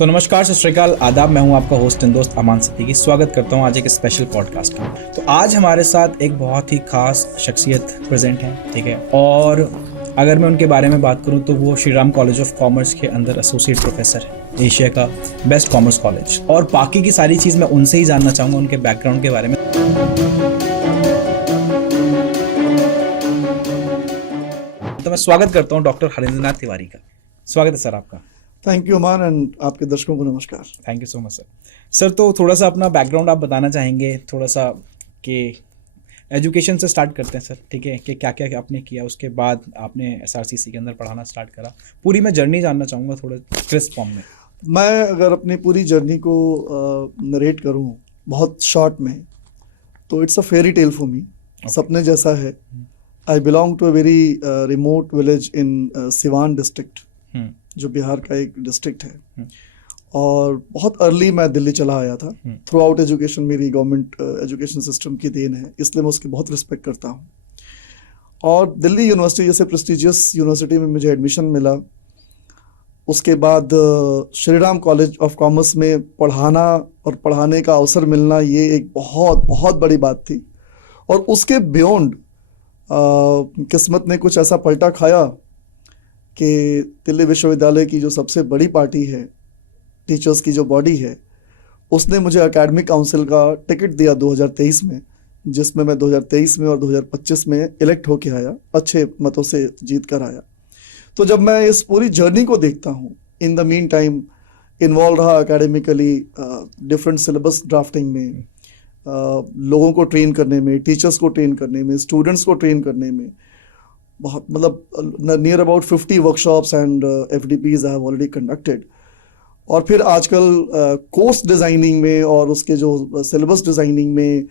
तो नमस्कार, सत श्री अकाल, आदाब। मैं हूं आपका होस्ट एंड दोस्त अमान सिद्दीकी। स्वागत करता हूं आज एक स्पेशल पॉडकास्ट में। तो आज हमारे साथ एक बहुत ही खास शख्सियत प्रेजेंट है, ठीक है। और अगर मैं उनके बारे में बात करूं तो वो Shri Ram college of commerce के अंदर एसोसिएट प्रोफेसर है, एशिया का बेस्ट कॉमर्स कॉलेज। और बाकी की सारी चीज़ मैं उनसे ही जानना चाहूँगा, उनके बैकग्राउंड के बारे में। तो मैं स्वागत करता हूँ डॉक्टर हरेंद्रनाथ तिवारी का। स्वागत है सर आपका। थैंक यू अमान, एंड आपके दर्शकों को नमस्कार। Thank you so much sir. Sir, तो थोड़ा सा अपना बैकग्राउंड आप बताना चाहेंगे, थोड़ा सा कि एजुकेशन से स्टार्ट करते हैं सर, ठीक है, कि क्या क्या आपने किया, उसके बाद आपने एसआरसीसी के अंदर पढ़ाना स्टार्ट करा। पूरी मैं जर्नी जानना चाहूँगा थोड़ा क्रिस्प फॉर्म में। मैं अगर अपनी पूरी जर्नी को नरेट करूं बहुत शॉर्ट में, तो it's a fairy tale for me. सपने जैसा है। I belong to a very remote village in Siwan district, जो बिहार का एक डिस्ट्रिक्ट है। और बहुत अर्ली मैं दिल्ली चला आया था। थ्रू आउट एजुकेशन मेरी गवर्नमेंट एजुकेशन सिस्टम की देन है, इसलिए मैं उसकी बहुत रिस्पेक्ट करता हूँ। और दिल्ली यूनिवर्सिटी जैसे प्रेस्टिजियस यूनिवर्सिटी में मुझे एडमिशन मिला। उसके बाद Shri Ram college of commerce में पढ़ाना और पढ़ाने का अवसर मिलना, ये एक बहुत बहुत बड़ी बात थी। और उसके बियॉन्ड किस्मत ने कुछ ऐसा पलटा खाया कि दिल्ली विश्वविद्यालय की जो सबसे बड़ी पार्टी है, टीचर्स की जो बॉडी है, उसने मुझे एकेडमिक काउंसिल का टिकट दिया 2023 में, जिसमें मैं 2023 में और 2025 में इलेक्ट होके आया, अच्छे मतों से जीत कर आया। तो जब मैं इस पूरी जर्नी को देखता हूँ, in the mean time involve रहा एकेडमिकली, डिफरेंट सिलेबस ड्राफ्टिंग में, लोगों को ट्रेन करने में, टीचर्स को ट्रेन करने में, स्टूडेंट्स को ट्रेन करने में, बहुत मतलब near about 50 workshops and FDPs I have already conducted. और फिर आजकल कोर्स डिज़ाइनिंग में और उसके जो सिलेबस डिज़ाइनिंग में,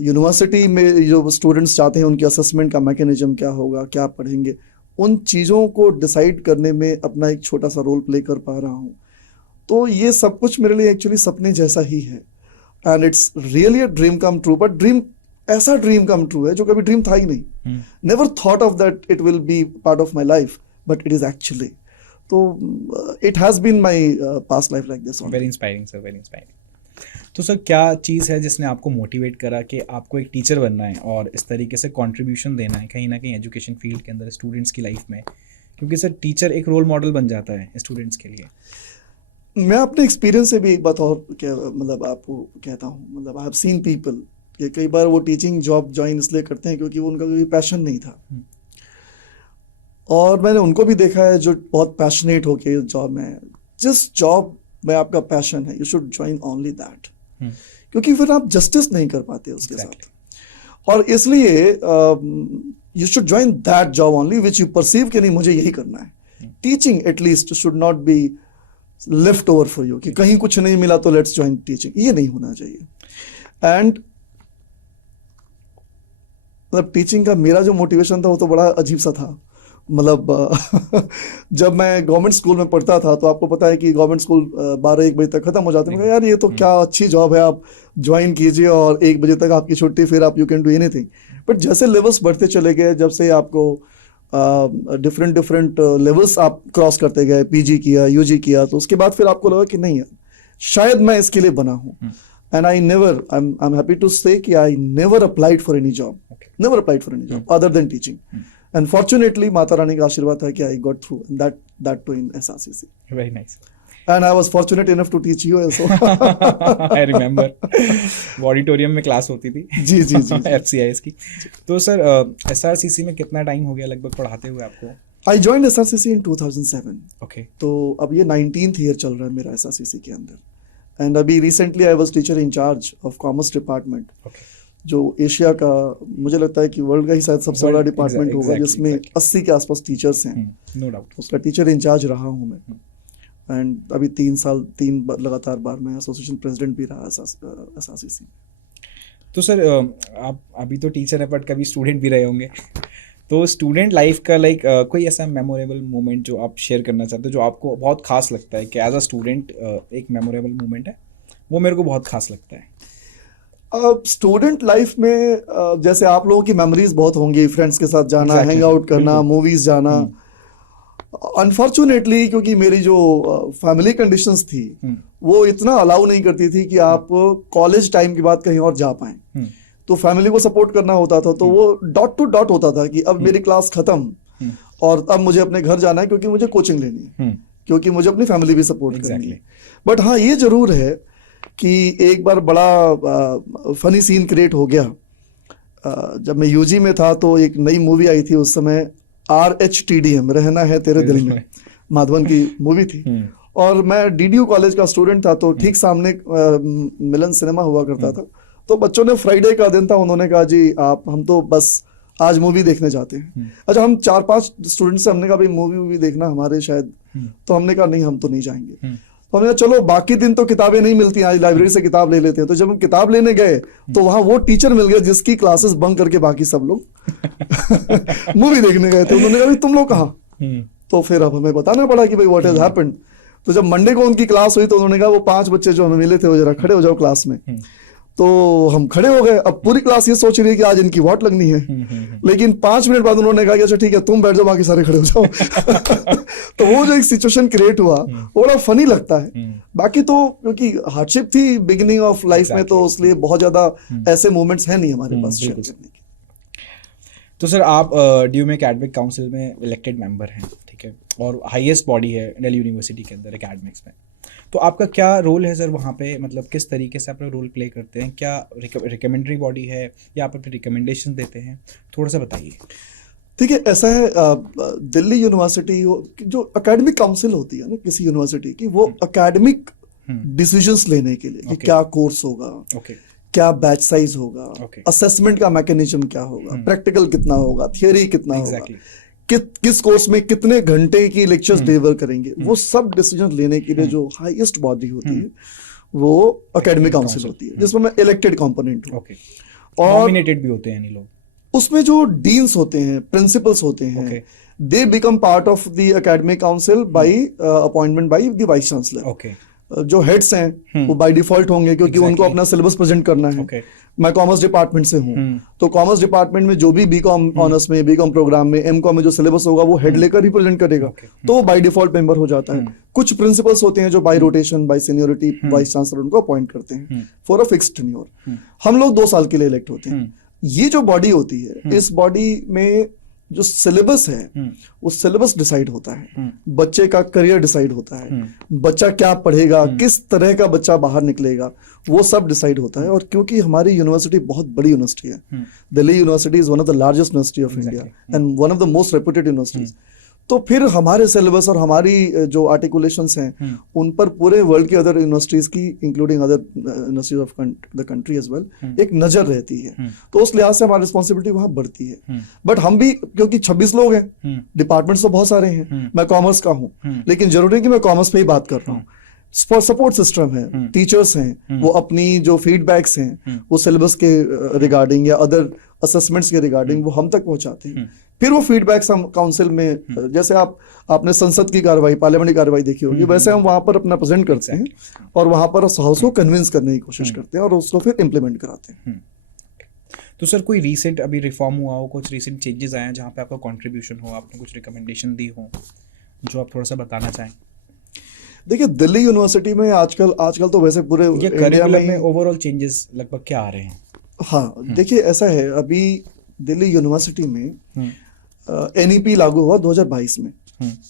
यूनिवर्सिटी में जो स्टूडेंट्स चाहते हैं उनके असेसमेंट का मैकेनिज्म क्या होगा, क्या पढ़ेंगे, उन चीज़ों को डिसाइड करने में अपना एक छोटा सा रोल प्ले कर पा रहा हूँ। तो ये सब कुछ मेरे लिए एक्चुअली सपने जैसा ही है, and it's really a dream come true. But dream ऐसा ड्रीम कम ट्रू है जो कभी ड्रीम था ही नहीं। Never thought of that it will be part of my life, but it is actually. तो it has been my past life like this. Very inspiring sir, very inspiring. तो sir, क्या चीज़ है जिसने आपको मोटिवेट करा कि आपको एक टीचर बनना है और इस तरीके से कंट्रीब्यूशन देना है कहीं ना कहीं एजुकेशन फील्ड के अंदर स्टूडेंट्स की लाइफ में? क्योंकि सर, टीचर एक रोल मॉडल बन जाता है स्टूडेंट्स के लिए। मैं अपने एक्सपीरियंस से भी एक बात और मतलब आपको कहता हूँ, मतलब आई हैव सीन पीपल कि कई बार वो टीचिंग जॉब ज्वाइन इसलिए करते हैं क्योंकि वो उनका कोई पैशन नहीं था। और मैंने उनको भी देखा है जो बहुत पैशनेट होके जॉब में, जिस जॉब में आपका पैशन है, you should join only that, क्योंकि फिर आप जस्टिस नहीं कर पाते उसके साथ। और इसलिए you should join that job only which you perceive कि नहीं मुझे यही करना है। Teaching at least should not be left over for you कि कहीं कुछ नहीं मिला तो लेट्स ज्वाइन टीचिंग, ये नहीं होना चाहिए। एंड मतलब टीचिंग का मेरा जो मोटिवेशन था वो तो बड़ा अजीब सा था। मतलब जब मैं गवर्नमेंट स्कूल में पढ़ता था, तो आपको पता है कि गवर्नमेंट स्कूल 12-1 बजे तक खत्म हो जाते हैं। यार ये तो क्या अच्छी जॉब है, आप ज्वाइन कीजिए और 1 बजे तक आपकी छुट्टी, फिर आप you can do anything. But जैसे लेवल्स बढ़ते चले गए, जब से आपको डिफरेंट लेवल्स आप क्रॉस करते गए, PG किया, UG किया, तो उसके बाद फिर आपको लगा कि नहीं यार, शायद मैं इसके लिए बना हूँ। And I'm happy to say कि I never applied for any job. Never applied for any job other than teaching. And fortunately, Mata Rani का आशीर्वाद था कि I got through that too in SRCC. Very nice. And I was fortunate enough to teach you also. I remember. Auditorium में class होती थी। जी जी जी। FCIS की। तो sir, SRCC में कितना टाइम हो गया लगभग पढ़ाते हुए आपको? I joined SRCC in 2007. Okay. तो अब ये 19th ईयर चल रहा है मेरा SRCC के अंदर। एंड अभी recently I was teacher in charge of commerce department, जो एशिया का, मुझे लगता है कि वर्ल्ड का ही शायद सबसे बड़ा डिपार्टमेंट होगा, जिसमें 80 के आसपास टीचर्स हैं। No doubt. उसका टीचर इन चार्ज रहा हूँ मैं। एंड अभी 3 लगातार बार मैं एसोसिएशन प्रेसिडेंट भी रहा SRCC। तो सर, आप अभी तो टीचर है, बट कभी स्टूडेंट भी रहे होंगे। तो स्टूडेंट लाइफ का कोई ऐसा मेमोरेबल मोमेंट जो आप शेयर करना चाहते हो, जो आपको बहुत खास लगता है कि एज अ स्टूडेंट एक मेमोरेबल मोमेंट है, वो मेरे को बहुत खास लगता है। स्टूडेंट लाइफ में जैसे आप लोगों की मेमोरीज बहुत होंगी, फ्रेंड्स के साथ जाना, हैंग आउट करना, मूवीज जाना। अनफॉर्चुनेटली क्योंकि मेरी जो फैमिली कंडीशंस थी वो इतना अलाउ नहीं करती थी कि आप कॉलेज टाइम के बाद कहीं और जा पाएं। तो फैमिली को सपोर्ट करना होता था, तो वो डॉट टू डॉट होता था कि अब मेरी क्लास खत्म और अब मुझे अपने घर जाना है क्योंकि मुझे कोचिंग लेनी है, क्योंकि मुझे अपनी फैमिली भी सपोर्ट करनी है। बट हाँ, ये जरूर है कि एक बार बड़ा फनी सीन क्रिएट हो गया। जब मैं यूजी में था तो एक नई मूवी आई थी उस समय, RHTDM, रहना है तेरे दिल में, माधवन की मूवी थी। और मैं DDU कॉलेज का स्टूडेंट था, तो ठीक सामने मिलन सिनेमा हुआ करता था। तो बच्चों ने, फ्राइडे का दिन था, उन्होंने कहा जी हम तो बस आज मूवी देखने जाते हैं। अच्छा, हम 4-5 स्टूडेंट से हमने कहा भाई मूवी देखना हमारे शायद, तो हमने कहा नहीं हम तो नहीं जाएंगे। तो हमने कहा चलो बाकी दिन तो किताबें नहीं मिलती, आज लाइब्रेरी से किताब ले लेते हैं। तो जब हम किताब लेने गए तो वहां वो टीचर मिल गया जिसकी क्लासेस बंक करके बाकी सब लोग मूवी देखने गए थे। उन्होंने कहा तुम लोग कहाँ? तो फिर अब हमें बताना पड़ा कि भाई व्हाट हैज हैपेंड। तो जब मंडे को उनकी क्लास हुई तो उन्होंने कहा वो 5 बच्चे जो हमें मिले थे वो जरा खड़े हो जाओ क्लास में। तो हम खड़े हो गए। अब पूरी क्लास ये सोच रही है कि आज इनकी वॉट लगनी है, लेकिन 5 मिनट बाद उन्होंने कहा कि अच्छा ठीक है तुम बैठ जाओ, बाकी सारे खड़े हो जाओ। तो वो जो एक सिचुएशन क्रिएट हुआ वो बड़ा फनी लगता है। बाकी तो क्योंकि हार्डशिप थी बिगिनिंग ऑफ लाइफ में, तो इसलिए बहुत ज्यादा ऐसे मोमेंट्स हैं नहीं हमारे पास शेयर करने की। तो सर आप DU में एकेडमिक काउंसिल में इलेक्टेड मेंबर हैं, ठीक है, और हाईएस्ट बॉडी है दिल्ली यूनिवर्सिटी के अंदर एकेडमिक्स में। तो आपका क्या रोल है सर वहाँ पे, मतलब किस तरीके से आप रोल प्ले करते हैं? क्या रिकमेंडरी बॉडी है या आप अपने रिकमेंडेशन देते हैं? थोड़ा सा बताइए। ठीक है, ऐसा है, दिल्ली यूनिवर्सिटी जो एकेडमिक काउंसिल होती है ना किसी यूनिवर्सिटी की, वो एकेडमिक डिसीजंस लेने के लिए कि क्या कोर्स होगा, क्या बैच साइज होगा, असेसमेंट का मैकेनिज्म क्या होगा, प्रैक्टिकल कितना होगा, थियोरी कितना होगा, किस कोर्स में कितने घंटे की लेक्चर्स डिलीवर करेंगे, वो सब डिसीजन लेने के लिए जो हाईएस्ट बॉडी होती है वो एकेडमिक काउंसिल होती है, जिसमें मैं इलेक्टेड कंपोनेंट हूँ। और नॉमिनेटेड भी होते हैं लोग उसमें, जो डीन्स होते हैं, प्रिंसिपल्स होते हैं, they become part of the academic council bye appointment by the vice chancellor. जो हेड्स हैं वो बाय डिफॉल्ट होंगे क्योंकि उनको अपना सिलेबस प्रेजेंट करना है। मैं कॉमर्स डिपार्टमेंट से हूँ, तो कॉमर्स डिपार्टमेंट में जो भी बीकॉम ऑनर्स में, बीकॉम प्रोग्राम में, एमकॉम में जो सिलेबस होगा वो हेड लेकर रिप्रेजेंट करेगा, तो वो बाय डिफॉल्ट मेंबर हो जाता है। कुछ प्रिंसिपल्स होते हैं जो by rotation, by seniority vice chancellor उनको अपॉइंट करते हैं फॉर अ फिक्स्ड टेन्योर। हम लोग 2 साल के लिए इलेक्ट होते हैं। ये जो बॉडी होती है, इस बॉडी में जो सिलेबस है वो सिलेबस डिसाइड होता है, बच्चे का करियर डिसाइड होता है, बच्चा क्या पढ़ेगा, किस तरह का बच्चा बाहर निकलेगा, वो सब डिसाइड होता है। और क्योंकि हमारी यूनिवर्सिटी बहुत बड़ी यूनिवर्सिटी है, Delhi university is one of the largest university of India and one of the most reputed universities. तो फिर हमारे सिलेबस और हमारी जो आर्टिकुलेशंस हैं उन पर पूरे वर्ल्ड की अदर यूनिवर्सिटीज की, including other universities of the country as well, एक नजर रहती है। तो उस लिहाज से हमारी रिस्पॉन्सिबिलिटी वहां बढ़ती है। बट हम भी, क्योंकि 26 लोग हैं, डिपार्टमेंट्स तो बहुत सारे हैं, मैं कॉमर्स का हूँ, लेकिन जरूरी है कि मैं कॉमर्स पे ही बात कर रहा हूँ। सपोर्ट सिस्टम है, टीचर्स हैं, वो अपनी जो फीडबैक्स हैं वो सिलेबस के रिगार्डिंग या अदर असेसमेंट्स के रिगार्डिंग वो हम तक पहुंचाते हैं। फिर वो फीडबैक्स हम काउंसिल में, जैसे आपने संसद की कार्रवाई, पार्लियामेंट्री कार्रवाई देखी होगी, वैसे हम वहां पर अपना प्रेजेंट करते हैं और वहां पर हाउस को कन्विंस करने की कोशिश करते हैं और उसको फिर इम्प्लीमेंट कराते हैं। तो सर कोई रीसेंट अभी रिफॉर्म हुआ हो, कुछ रीसेंट चेंजेस आए हैं जहाँ पे आपका कंट्रीब्यूशन हो, आपने कुछ रिकमेंडेशन दी हो जो आप थोड़ा सा बताना चाहें? देखिए, दिल्ली यूनिवर्सिटी में आजकल तो वैसे पूरे इंडिया में ओवरऑल चेंजेस लगभग क्या आ रहे हैं? हाँ, देखिए ऐसा है, अभी दिल्ली यूनिवर्सिटी में NEP लागू हुआ 2022 में,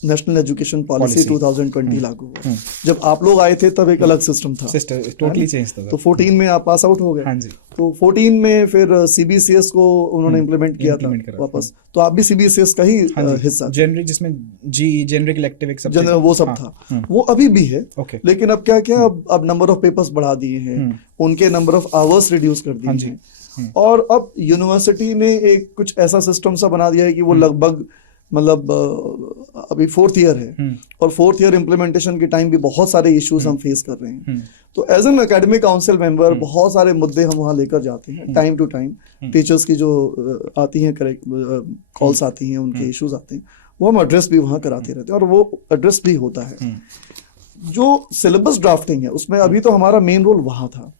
नेशनल एजुकेशन पॉलिसी 2020 लागू हुआ। जब आप लोग आए थे तब एक अलग सिस्टम था, टोटली चेंज था। तो 14 में आप पास आउट हो गए। हाँ जी। तो 14 में फिर CBCS को उन्होंने इम्प्लीमेंट किया था वापस, तो आप भी CBCS का ही हिस्सा, जनरल, जिसमें जेनरिक इलेक्टिव एक सब्जेक्ट वो सब था, वो अभी भी है। लेकिन अब क्या अब नंबर ऑफ पेपर्स बढ़ा दिए हैं, उनके नंबर ऑफ आवर्स रिड्यूस कर दिए हैं, और अब यूनिवर्सिटी ने एक कुछ ऐसा सिस्टम सा बना दिया है कि वो लगभग, मतलब अभी 4th ईयर है और 4th ईयर इम्प्लीमेंटेशन के टाइम भी बहुत सारे इश्यूज हम फेस कर रहे हैं। तो as an academic council member बहुत सारे मुद्दे हम वहाँ लेकर जाते हैं, टाइम टू टाइम। टीचर्स की जो आती हैं कॉल्स आती हैं, उनके इश्यूज आते हैं, वो हम एड्रेस भी वहाँ कराते रहते हैं और वो एड्रेस भी होता है। जो सिलेबस ड्राफ्टिंग है उसमें अभी तो हमारा मेन रोल वहाँ था,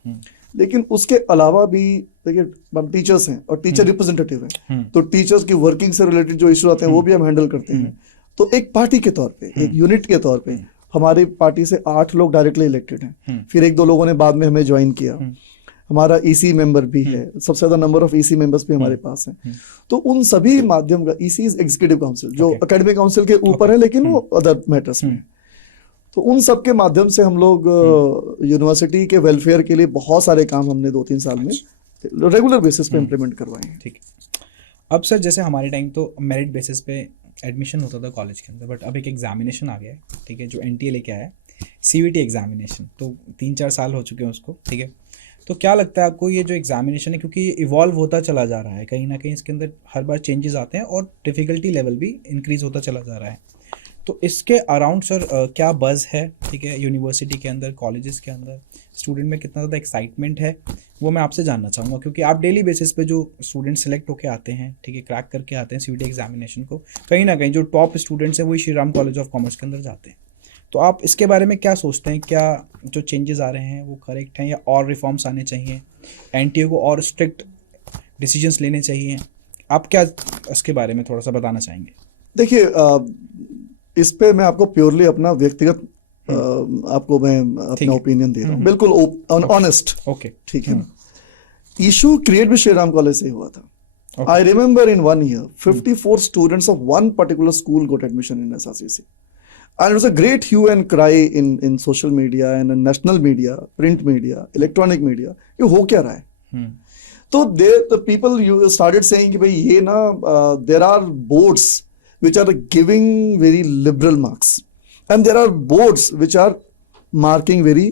लेकिन उसके अलावा भी देखिए हम टीचर्स हैं और टीचर रिप्रेजेंटेटिव हैं, तो टीचर्स की वर्किंग से रिलेटेड जो इशू आते हैं वो भी हम हैंडल करते हैं। तो एक पार्टी के तौर पे, एक यूनिट के तौर पे हमारी पार्टी से 8 लोग डायरेक्टली इलेक्टेड हैं, फिर 1-2 लोगों ने बाद में हमें ज्वाइन किया, हमारा ईसी मेंबर भी है, सबसे ज्यादा नंबर ऑफ ईसी मेंबर्स भी हमारे पास हैं। तो उन सभी माध्यम का, ईसी इज एग्जीक्यूटिव काउंसिल, जो एकेडमिक काउंसिल के ऊपर है लेकिन वो अदर मैटर्स में, तो उन सब के माध्यम से हम लोग यूनिवर्सिटी के वेलफेयर के लिए बहुत सारे काम हमने 2-3 साल में रेगुलर बेसिस पे इम्प्लीमेंट करवाए हैं। ठीक है। अब सर जैसे हमारे टाइम तो मेरिट बेसिस पे एडमिशन होता था कॉलेज के अंदर, बट अब एक एग्जामिनेशन आ गया है, ठीक है, जो एनटीए लेके आया है, सीयूईटी एग्जामिनेशन, तो 3-4 साल हो चुके हैं उसको, ठीक है। तो क्या लगता है आपको ये जो एग्जामिनेशन है, क्योंकि ये इवॉल्व होता चला जा रहा है, कहीं ना कहीं इसके अंदर हर बार चेंजेस आते हैं और डिफ़िकल्टी लेवल भी इंक्रीज़ होता चला जा रहा है, तो इसके अराउंड सर क्या बज़ है, ठीक है, यूनिवर्सिटी के अंदर, कॉलेजेस के अंदर, स्टूडेंट में कितना ज़्यादा एक्साइटमेंट है, वो मैं आपसे जानना चाहूँगा, क्योंकि आप डेली बेसिस पे जो स्टूडेंट सेलेक्ट होके आते हैं, ठीक है, क्रैक करके आते हैं सीयूईटी एग्जामिनेशन को, कहीं ना कहीं जो टॉप स्टूडेंट्स हैं वही Shri Ram college of commerce के अंदर जाते हैं। तो आप इसके बारे में क्या सोचते हैं, क्या जो चेंजेस आ रहे हैं वो करेक्ट हैं या और रिफॉर्म्स आने चाहिए, एनटीए को और स्ट्रिक्ट डिसीजंस लेने चाहिए, आप क्या इसके बारे में थोड़ा सा बताना चाहेंगे? देखिए, इस पे मैं आपको प्योरली अपना व्यक्तिगत आपको मैं अपना ओपिनियन दे रहा हूँ, बिल्कुल ऑनेस्ट, ओके, ठीक है ना। इशू क्रिएट भी श्री राम कॉलेज से हुआ था। I remember in 1 year 54 students of one particular school got admission in SRCC, and it was a great hue and cry in social media and in national media, print media, electronic media, ये हो क्या रहा है। तो the people you started saying कि भाई ये ना there are boards which are giving very liberal marks and there are boards which are marking very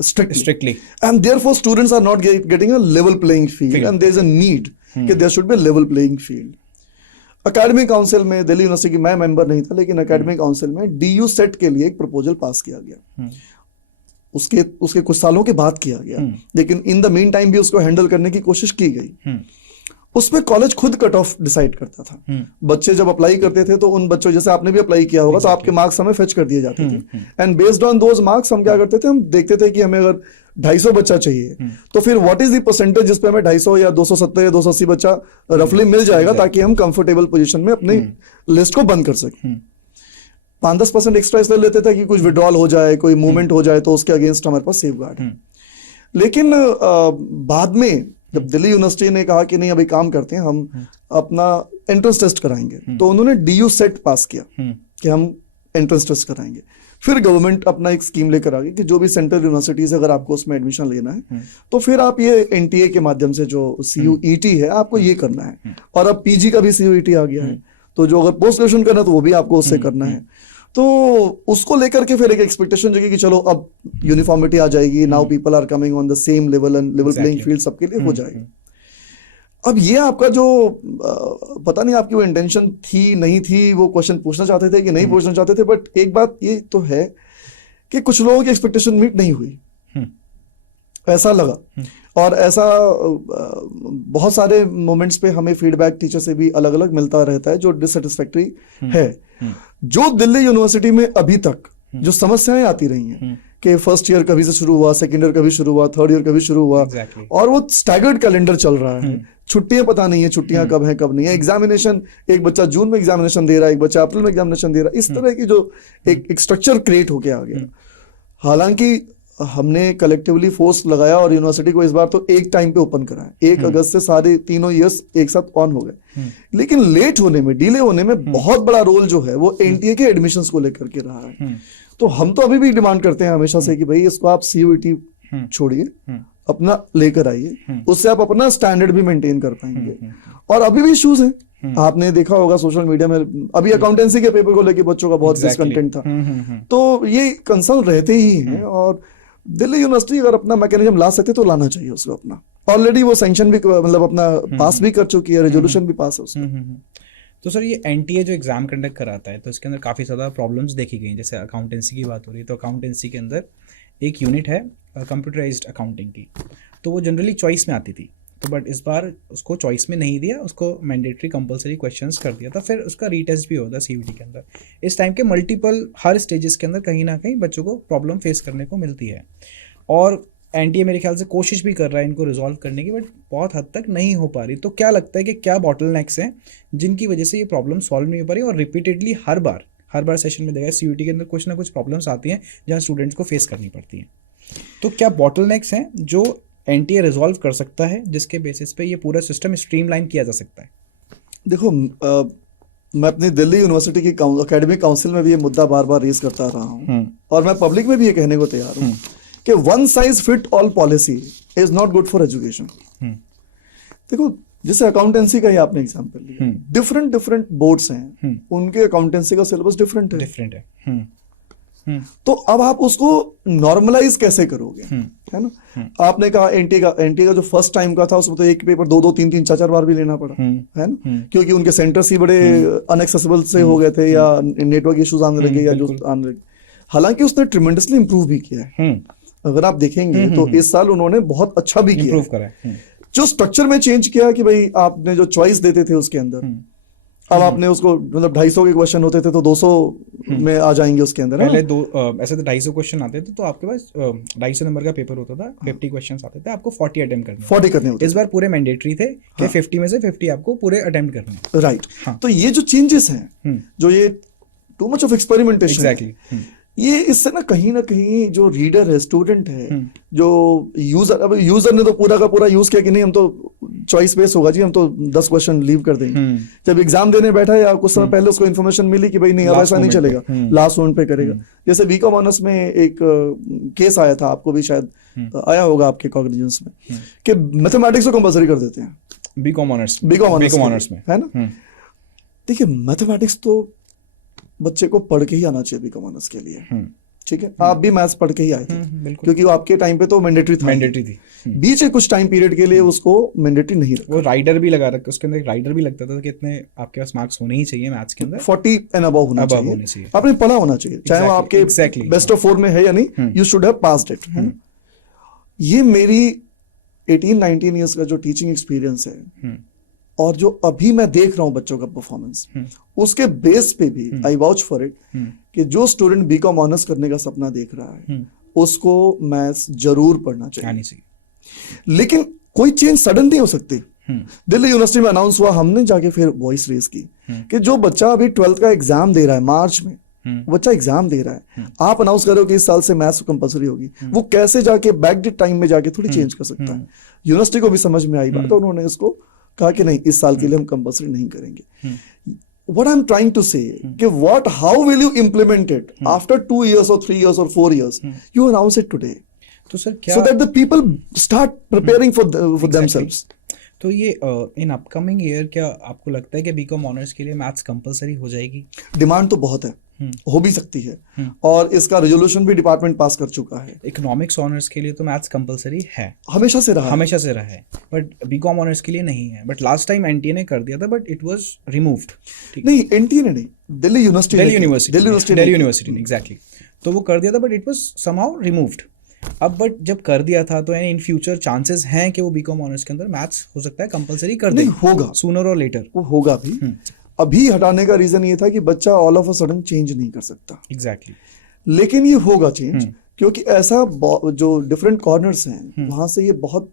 strictly and therefore students are not getting a level playing field and there is a need कि there should be a level playing field। Academic council में Delhi university की मैं member नहीं था, लेकिन academic council में DU set के लिए एक प्रपोजल पास किया गया, उसके कुछ सालों के बाद किया गया, लेकिन इन द मीन टाइम भी उसको हैंडल करने की कोशिश की गई। उसमें कॉलेज खुद कट ऑफ डिसाइड करता था। बच्चे जब अप्लाई करते थे तो उन बच्चों, जैसे आपने भी अप्लाई किया होगा, तो आपके मार्क्स हमें फेच कर दिए जाते थे and based on those marks हम क्या करते थे, हम देखते थे कि हमें अगर 250 बच्चा चाहिए तो फिर व्हाट इज द परसेंटेज जिस पे हमें 250 या 270 या 280 बच्चा रफली मिल जाएगा, ताकि हम कंफर्टेबल पोजीशन में अपनी लिस्ट को बंद कर सकें। 5-10% एक्स्ट्रा इसलिए लेते थे कि कुछ विड्रॉल हो जाए, कोई मूवमेंट हो जाए तो उसके अगेंस्ट हमारे पास सेफ गार्ड है। लेकिन बाद में जब दिल्ली यूनिवर्सिटी ने कहा कि नहीं अभी काम करते हैं, हम अपना एंट्रेंस टेस्ट कराएंगे, तो उन्होंने डीयू सेट पास किया कि हम एंट्रेंस टेस्ट कराएंगे। फिर गवर्नमेंट अपना एक स्कीम लेकर आ गई कि जो भी सेंट्रल यूनिवर्सिटीज अगर आपको उसमें एडमिशन लेना है तो फिर आप ये एनटीए के माध्यम से जो सीयूईटी है आपको ये करना है, और अब पीजी का भी सीयूईटी आ गया है, तो जो अगर पोस्ट ग्रेजुएशन करना है तो वो भी आपको उससे करना है। तो उसको लेकर के फिर एक एक्सपेक्टेशन जगी कि चलो अब यूनिफॉर्मिटी आ जाएगी, now people are coming on the same level and level playing field सबके लिए हो जाएगा। अब ये आपका जो पता नहीं आपकी वो इंटेंशन थी नहीं थी, वो क्वेश्चन पूछना चाहते थे कि नहीं पूछना चाहते थे, बट एक बात ये तो है कि कुछ लोगों की एक्सपेक्टेशन मीट नहीं हुई, ऐसा लगा। और ऐसा बहुत सारे मोमेंट्स पे हमें फीडबैक टीचर से भी अलग अलग मिलता रहता है जो डिससेटिस्फैक्टरी है। जो दिल्ली यूनिवर्सिटी में अभी तक जो समस्याएं आती रही हैं कि फर्स्ट ईयर कभी से शुरू हुआ, सेकेंड ईयर कभी शुरू हुआ, थर्ड ईयर कभी शुरू हुआ, और वो स्टैगर्ड कैलेंडर चल रहा है, छुट्टियां पता नहीं है छुट्टियां कब हैं कब नहीं है, एग्जामिनेशन एक बच्चा जून में एग्जामिनेशन दे रहा है, एक बच्चा अप्रैल में एग्जामिनेशन दे रहा है, इस तरह की जो एक स्ट्रक्चर क्रिएट होके आ गया। हालांकि हमने कलेक्टिवली फोर्स लगाया और यूनिवर्सिटी को इस बार तो एक टाइम पे ओपन करा है, 1 अगस्त से सारे तीनों ईयर्स एक साथ ऑन हो गए, लेकिन लेट होने में, डिले होने में बहुत बड़ा रोल जो है वो एनटीए के एडमिशंस को लेकर के रहा है। तो हम तो अभी भी डिमांड करते हैं हमेशा से कि भाई इसको आप सीयूईटी छोड़िए, अपना लेकर आइए, उससे आप अपना स्टैंडर्ड भी मेंटेन कर पाएंगे। और अभी भी इश्यूज हैं, आपने देखा होगा सोशल मीडिया में, अभी अकाउंटेंसी के पेपर को लेकर बच्चों का बहुत डिसकंटेंट था, तो ये कंसर्न रहते ही हैं। और दिल्ली यूनिवर्सिटी अगर अपना मैकेनिज्म ला सकते तो लाना चाहिए उसको अपना, ऑलरेडी वो सैंक्शन भी मतलब अपना पास भी कर चुकी है, रेजोल्यूशन भी पास है उसका। तो सर ये एनटीए जो एग्ज़ाम कंडक्ट कराता है तो इसके अंदर काफ़ी ज़्यादा प्रॉब्लम्स देखी गई, जैसे अकाउंटेंसी की बात हो रही है तो अकाउंटेंसी के अंदर एक यूनिट है कंप्यूटराइज्ड अकाउंटिंग की, तो वो जनरली चॉइस में आती थी, तो बट इस बार उसको चॉइस में नहीं दिया, उसको मैंडेटरी कंपलसरी क्वेश्चंस कर दिया था, फिर उसका रीटेस्ट भी होता है सीयूईटी के अंदर। इस टाइम के मल्टीपल हर स्टेजेस के अंदर कहीं ना कहीं बच्चों को प्रॉब्लम फेस करने को मिलती है, और एनटीए मेरे ख्याल से कोशिश भी कर रहा है इनको रिजॉल्व करने की, बट बहुत हद तक नहीं हो पा रही। तो क्या लगता है कि क्या बॉटलनेक्स हैं जिनकी वजह से ये प्रॉब्लम सॉल्व नहीं हो पा रही और रिपीटेडली हर बार हर बार सेशन में देखा CUET के अंदर कुछ ना कुछ प्रॉब्लम्स आती हैं जहाँ स्टूडेंट्स को फेस करनी पड़ती हैं। तो क्या बॉटलनेक्स हैं जो NTA रिजॉल्व कर सकता है, जिसके बेसिस पे ये पूरा सिस्टम स्ट्रीमलाइन किया जा सकता है? देखो, मैं अपनी दिल्ली यूनिवर्सिटी की एकेडमिक काउंसिल में भी ये मुद्दा बार बार रेज करता रहा हूँ, और मैं पब्लिक में भी ये कहने को तैयार हूँ कि one size fit all policy is not good for education. देखो, जैसे अकाउंटेंसी का ही आपने एग्जांपल लिया, डिफरेंट बोर्ड्स हैं, उनके अकाउंटेंसी का सिलेबस डिफरेंट है। तो अब आप उसको नॉर्मलाइज कैसे करोगे, है ना? आपने कहा एनटीए का जो फर्स्ट टाइम का था उसमें तो एक पेपर 2 3 3 4 बार भी लेना पड़ा, है ना? क्योंकि उनके सेंटर्स ही बड़े अनएक्सेसिबल से हो गए थे, या नेटवर्क इश्यूज आने लगे, या जो आने लगे। हालांकि उसने ट्रिमेंडसली इंप्रूव भी किया है। अगर आप देखेंगे तो इस साल उन्होंने बहुत अच्छा भी किया। जो स्ट्रक्चर में चेंज किया कि भाई आपने जो चॉइस देते थे उसके अंदर, अब आपने उसको मतलब 250 के क्वेश्चन होते थे तो 200 में आ जाएंगे उसके अंदर। पहले ऐसे तो 250 क्वेश्चन आते थे, तो आपके पास 250 नंबर का पेपर होता था, 50 क्वेश्चंस आते थे, आपको 40 अटेम्प्ट करने होते। इस बार पूरे मैंडेटरी थे कि 50 में से 50 आपको पूरे अटेम्प्ट करने। राइट। तो ये जो चेंजेस हैं, जो ये too much of experimentation, exactly, ये इससे ना कहीं जो रीडर है, स्टूडेंट है, जो यूजर, अब यूजर ने तो पूरा का पूरा यूज किया कि नहीं हम तो चॉइस बेस होगा जी, हम तो 10 क्वेश्चन लीव कर देंगे। जब एग्जाम देने बैठा या कुछ समय पहले उसको इन्फॉर्मेशन मिली कि भाई नहीं अब ऐसा नहीं चलेगा, लास्ट मोमेंट पे करेगा। जैसे बीकॉम ऑनर्स में एक केस आया था, आपको भी शायद आया होगा आपके कॉग्निजेंस में, कि मैथमेटिक्स को कंपलसरी कर देते हैं बीकॉम ऑनर्स में, है ना? देखिए, मैथमेटिक्स तो बच्चे को पढ़ के ही आना चाहिए बीकॉम ऑनर्स के लिए, ठीक है? आप भी मैथ्स पढ़ के ही आए थे, क्योंकि वो आपके टाइम पे तो मैंडेटरी थी। बीच में कुछ टाइम पीरियड के लिए उसको मैंडेटरी नहीं रखा। वो राइडर भी लगा रखा, उसके अंदर एक राइडर भी लगता था कि इतने आपके पास मार्क्स होने ही चाहिए मैथ्स के अंदर, 40 एंड अबव होना चाहिए, आपने पढ़ा होना चाहिए, चाहे वो आपके बेस्ट ऑफ 4 में है या नहीं, you should have passed it, है ना? ये मेरी 18-19 ईयर्स का जो टीचिंग एक्सपीरियंस है, और जो अभी मैं देख रहा हूं बच्चों का परफॉर्मेंस, उसके बेस पे भी आई वाउच फॉर इट कि जो स्टूडेंट बीकॉम ऑनर्स करने का सपना देख रहा है उसको मैथ्स जरूर पढ़ना चाहिए। लेकिन कोई चेंज सडन नहीं हो सकती। दिल्ली यूनिवर्सिटी में अनाउंस हुआ, हमने जाके फिर वॉइस रेज की कि जो बच्चा अभी 12th का एग्जाम दे रहा है, मार्च में बच्चा एग्जाम दे रहा है, आप अनाउंस कर रहे हो कि इस साल से मैथ्स कंपलसरी होगी, वो कैसे जाके बैक टाइम में जाके थोड़ी चेंज कर सकता है? यूनिवर्सिटी को भी समझ में आई बात, तो उन्होंने इसको कहा कि नहीं, इस साल के लिए हम कंपलसरी नहीं करेंगे। What I'm trying to say, कि how will you implement it after 2 years or 3 years or 4 years? You announce it today, तो सर क्या, so that the people start preparing for themselves. तो ये इन अपकमिंग ईयर क्या आपको लगता है कि बीकॉम ऑनर्स के लिए मैथ्स कंपलसरी हो जाएगी? डिमांड तो बहुत है, हो भी सकती है, और इसका रेजोल्यूशन भी डिपार्टमेंट पास कर चुका है। इकोनॉमिक्स ऑनर्स के लिए तो मैथ्स कंपलसरी है, हमेशा से रहा है, बट बीकॉम ऑनर्स के लिए नहीं है। बट लास्ट टाइम एनटीए ने कर दिया था, बट इट वाज रिमूव्ड। नहीं, एनटीए ने नहीं, दिल्ली यूनिवर्सिटी ने, एग्जैक्टली, तो वो कर दिया था, but it was somehow removed. अब बट जब कर दिया था तो इन फ्यूचर चांसेस हैं कि वो बीकॉम ऑनर्स के अंदर मैथ्स हो सकता है कंपलसरी कर दे, होगा सूनर और लेटर, वो होगा भी। अभी हटाने का रीजन ये था कि बच्चा all of a sudden change नहीं कर सकता, एग्जैक्टली, लेकिन ये होगा चेंज, क्योंकि ऐसा जो डिफरेंट कॉर्नर्स हैं वहां से ये बहुत,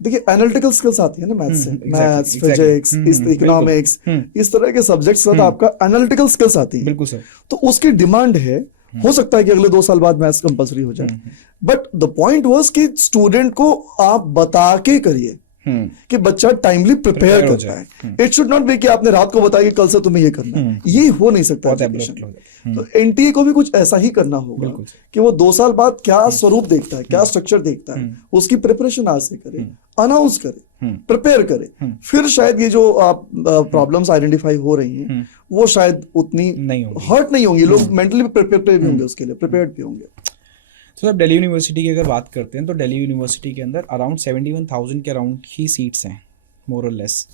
देखिए एनालिटिकल स्किल्स आती है ना मैथ्स से, मैथ्स, फिजिक्स, इकोनॉमिक्स, इस तरह के सब्जेक्ट्स का आपका एनालिटिकल स्किल्स आती है। बिल्कुल सर। तो उसकी डिमांड है, हो सकता है कि अगले 2 साल बाद मैथ्स कंपलसरी हो जाए, बट द पॉइंट वाज कि स्टूडेंट को आप बता के करिए कि बच्चा टाइमली प्रिपेयर करता है। इट शुड नॉट बी कि आपने रात को बताया कि कल से तुम्हें ये करना है, ये हो नहीं सकता एजुकेशन। तो एनटीए को भी कुछ ऐसा ही करना होगा कि वो 2 साल बाद क्या स्वरूप देखता है, क्या स्ट्रक्चर देखता है, उसकी प्रिपरेशन आज से करे, अनाउंस करे, प्रिपेयर करे, फिर शायद ये जो आप प्रॉब्लम्स आइडेंटिफाई हो रही हैं वो शायद उतनी हर्ट नहीं होंगी, लोग मेंटली प्रिपेयर भी होंगे, उसके लिए प्रिपेयर्ड भी होंगे। तो अब दिल्ली यूनिवर्सिटी की अगर बात करते हैं तो दिल्ली यूनिवर्सिटी के अंदर अराउंड 71,000 के अराउंड ही सीट्स हैं, मोर और लेस।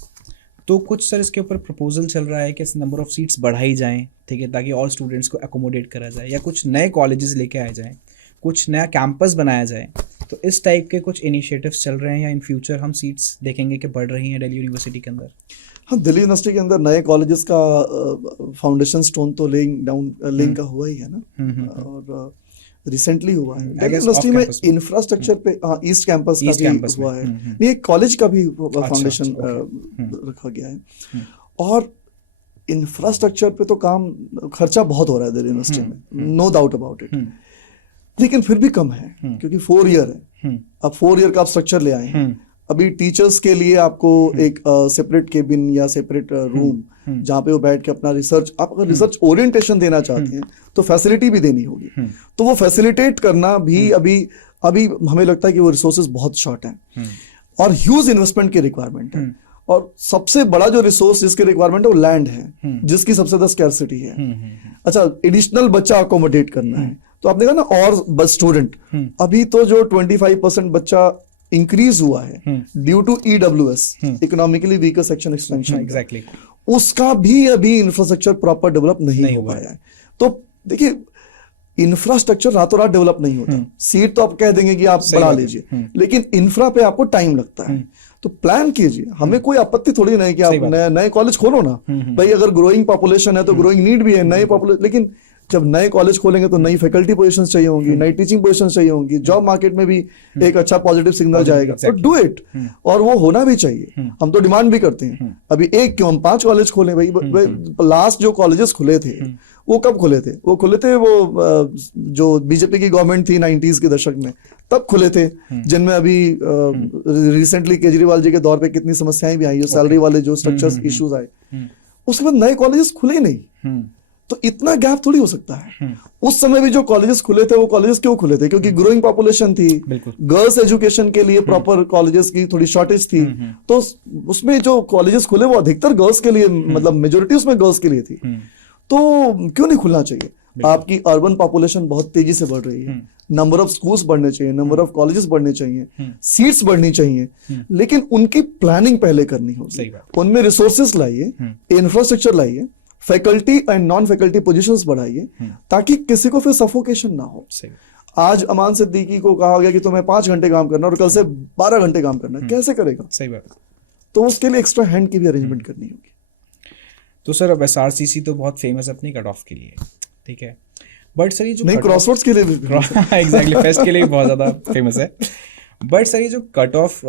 तो कुछ सर इसके ऊपर प्रपोजल चल रहा है कि नंबर ऑफ सीट्स बढ़ाई जाएं, ठीक है, ताकि और स्टूडेंट्स को अकोमोडेट करा जाए, या कुछ नए कॉलेजेस लेके आए जाएं, कुछ नया कैंपस बनाया जाए। तो इस टाइप के कुछ इनिशिएटिव्स चल रहे हैं, या इन फ्यूचर हम सीट्स देखेंगे कि बढ़ रही हैं दिल्ली यूनिवर्सिटी के अंदर? हाँ, दिल्ली यूनिवर्सिटी के अंदर नए कॉलेजेस का फाउंडेशन स्टोन तो लेइंग का हुआ ही है ना, और रिसेंटली हुआ है। दिल्ली यूनिवर्सिटी में इंफ्रास्ट्रक्चर पे ईस्ट कैंपस का भी हुआ है, नहीं एक कॉलेज का भी फाउंडेशन रखा गया है। और इंफ्रास्ट्रक्चर पे तो काम खर्चा बहुत हो रहा है दिल्ली यूनिवर्सिटी में, नो डाउट अबाउट इट, लेकिन फिर भी कम है क्योंकि 4 ईयर है। अब 4 ईयर का आप स्ट्रक्चर ले आए हैं। अभी टीचर्स के लिए आपको एक सेपरेट केबिन या सेपरेट रूम जहाँ पे वो बैठ के अपना रिसर्च, आप अगर रिसर्च ओरिएंटेशन देना चाहते हैं तो फैसिलिटी भी देनी होगी, तो वो फैसिलिटेट करना भी अभी हमें लगता है कि वो रिसोर्सेज बहुत शॉर्ट हैं और ह्यूज इन्वेस्टमेंट की रिक्वायरमेंट है। और सबसे बड़ा जो रिसोर्स जिसकी रिक्वायरमेंट है वो लैंड है, जिसकी सबसे ज्यादा स्कैर्सिटी है। अच्छा, एडिशनल बच्चा अकोमोडेट करना है तो आपने कहा ना, और बस स्टूडेंट, अभी तो जो 25% बच्चा इंक्रीज हुआ है due to EWS, economically weaker section extension, exactly, उसका भी अभी इंफ्रास्ट्रक्चर प्रॉपर डेवलप नहीं हो पाया है। तो देखिए, इंफ्रास्ट्रक्चर रातों रात डेवलप नहीं होता। सीट तो आप कह देंगे कि आप बढ़ा लीजिए, लेकिन इंफ्रा पे आपको टाइम लगता है। तो प्लान कीजिए, हमें कोई आपत्ति थोड़ी नहीं कि आप नए कॉलेज खोलो ना भाई, अगर ग्रोइंग पॉपुलेशन है तो ग्रोइंग नीड भी है, नए पॉपुलेशन, लेकिन जब नए कॉलेज खोलेंगे तो नई फैकल्टी पोजीशंस चाहिए होंगी, नई टीचिंग पोजीशंस चाहिए होंगी, जॉब मार्केट में भी एक अच्छा पॉजिटिव सिग्नल जाएगा, तो डू इट, और वो होना भी चाहिए। हम तो डिमांड भी करते हैं, अभी एक क्यों, हम 5 कॉलेज खोले भाई। लास्ट जो कॉलेजेस खुले थे वो कब खुले थे? वो खुले थे वो जो बीजेपी की गवर्नमेंट थी 90s के दशक में, तब खुले थे, जिनमें अभी रिसेंटली केजरीवाल जी के दौर पे कितनी समस्याएं भी आई, जो सैलरी वाले जो स्ट्रक्चर्स इश्यूज आए, उसके बाद नए कॉलेजेस खुले नहीं। तो इतना गैप थोड़ी हो सकता है। उस समय भी जो कॉलेजेस खुले थे वो कॉलेजेस क्यों खुले थे? क्योंकि ग्रोइंग पॉपुलेशन थी, गर्ल्स एजुकेशन के लिए प्रॉपर कॉलेजेस की थोड़ी शॉर्टेज थी, तो उसमें जो कॉलेजेस खुले वो अधिकतर गर्ल्स के लिए, मतलब मेजोरिटी उसमें गर्ल्स के लिए थी। तो क्यों नहीं खुलना चाहिए? आपकी अर्बन पॉपुलेशन बहुत तेजी से बढ़ रही है, नंबर ऑफ स्कूल्स बढ़ने चाहिए, नंबर ऑफ कॉलेजेस बढ़ने चाहिए, सीट्स बढ़नी चाहिए, लेकिन उनकी प्लानिंग पहले करनी होगी। उनमें रिसोर्सेस लाइए, इंफ्रास्ट्रक्चर लाइए, faculty and non faculty positions बढ़ाइए, ताकि किसी को फिर सफोकेशन ना हो। आज अमान सिद्दीकी को कहा गया कि तुम्हें 5 घंटे काम करना और कल से 12 घंटे काम करना, कैसे करेगा? सही बात। तो उसके लिए एक्स्ट्रा हैंड की भी अरेंजमेंट करनी होगी। तो सर, अब SRCC तो बहुत फेमस है अपनी कट ऑफ के लिए, ठीक है, बट सर ये जो नहीं, क्रॉसवर्ड्स के लिए भी एग्जैक्टली, फेस्ट के लिए बहुत ज़्यादा फेमस है, बट सर ये जो कट ऑफ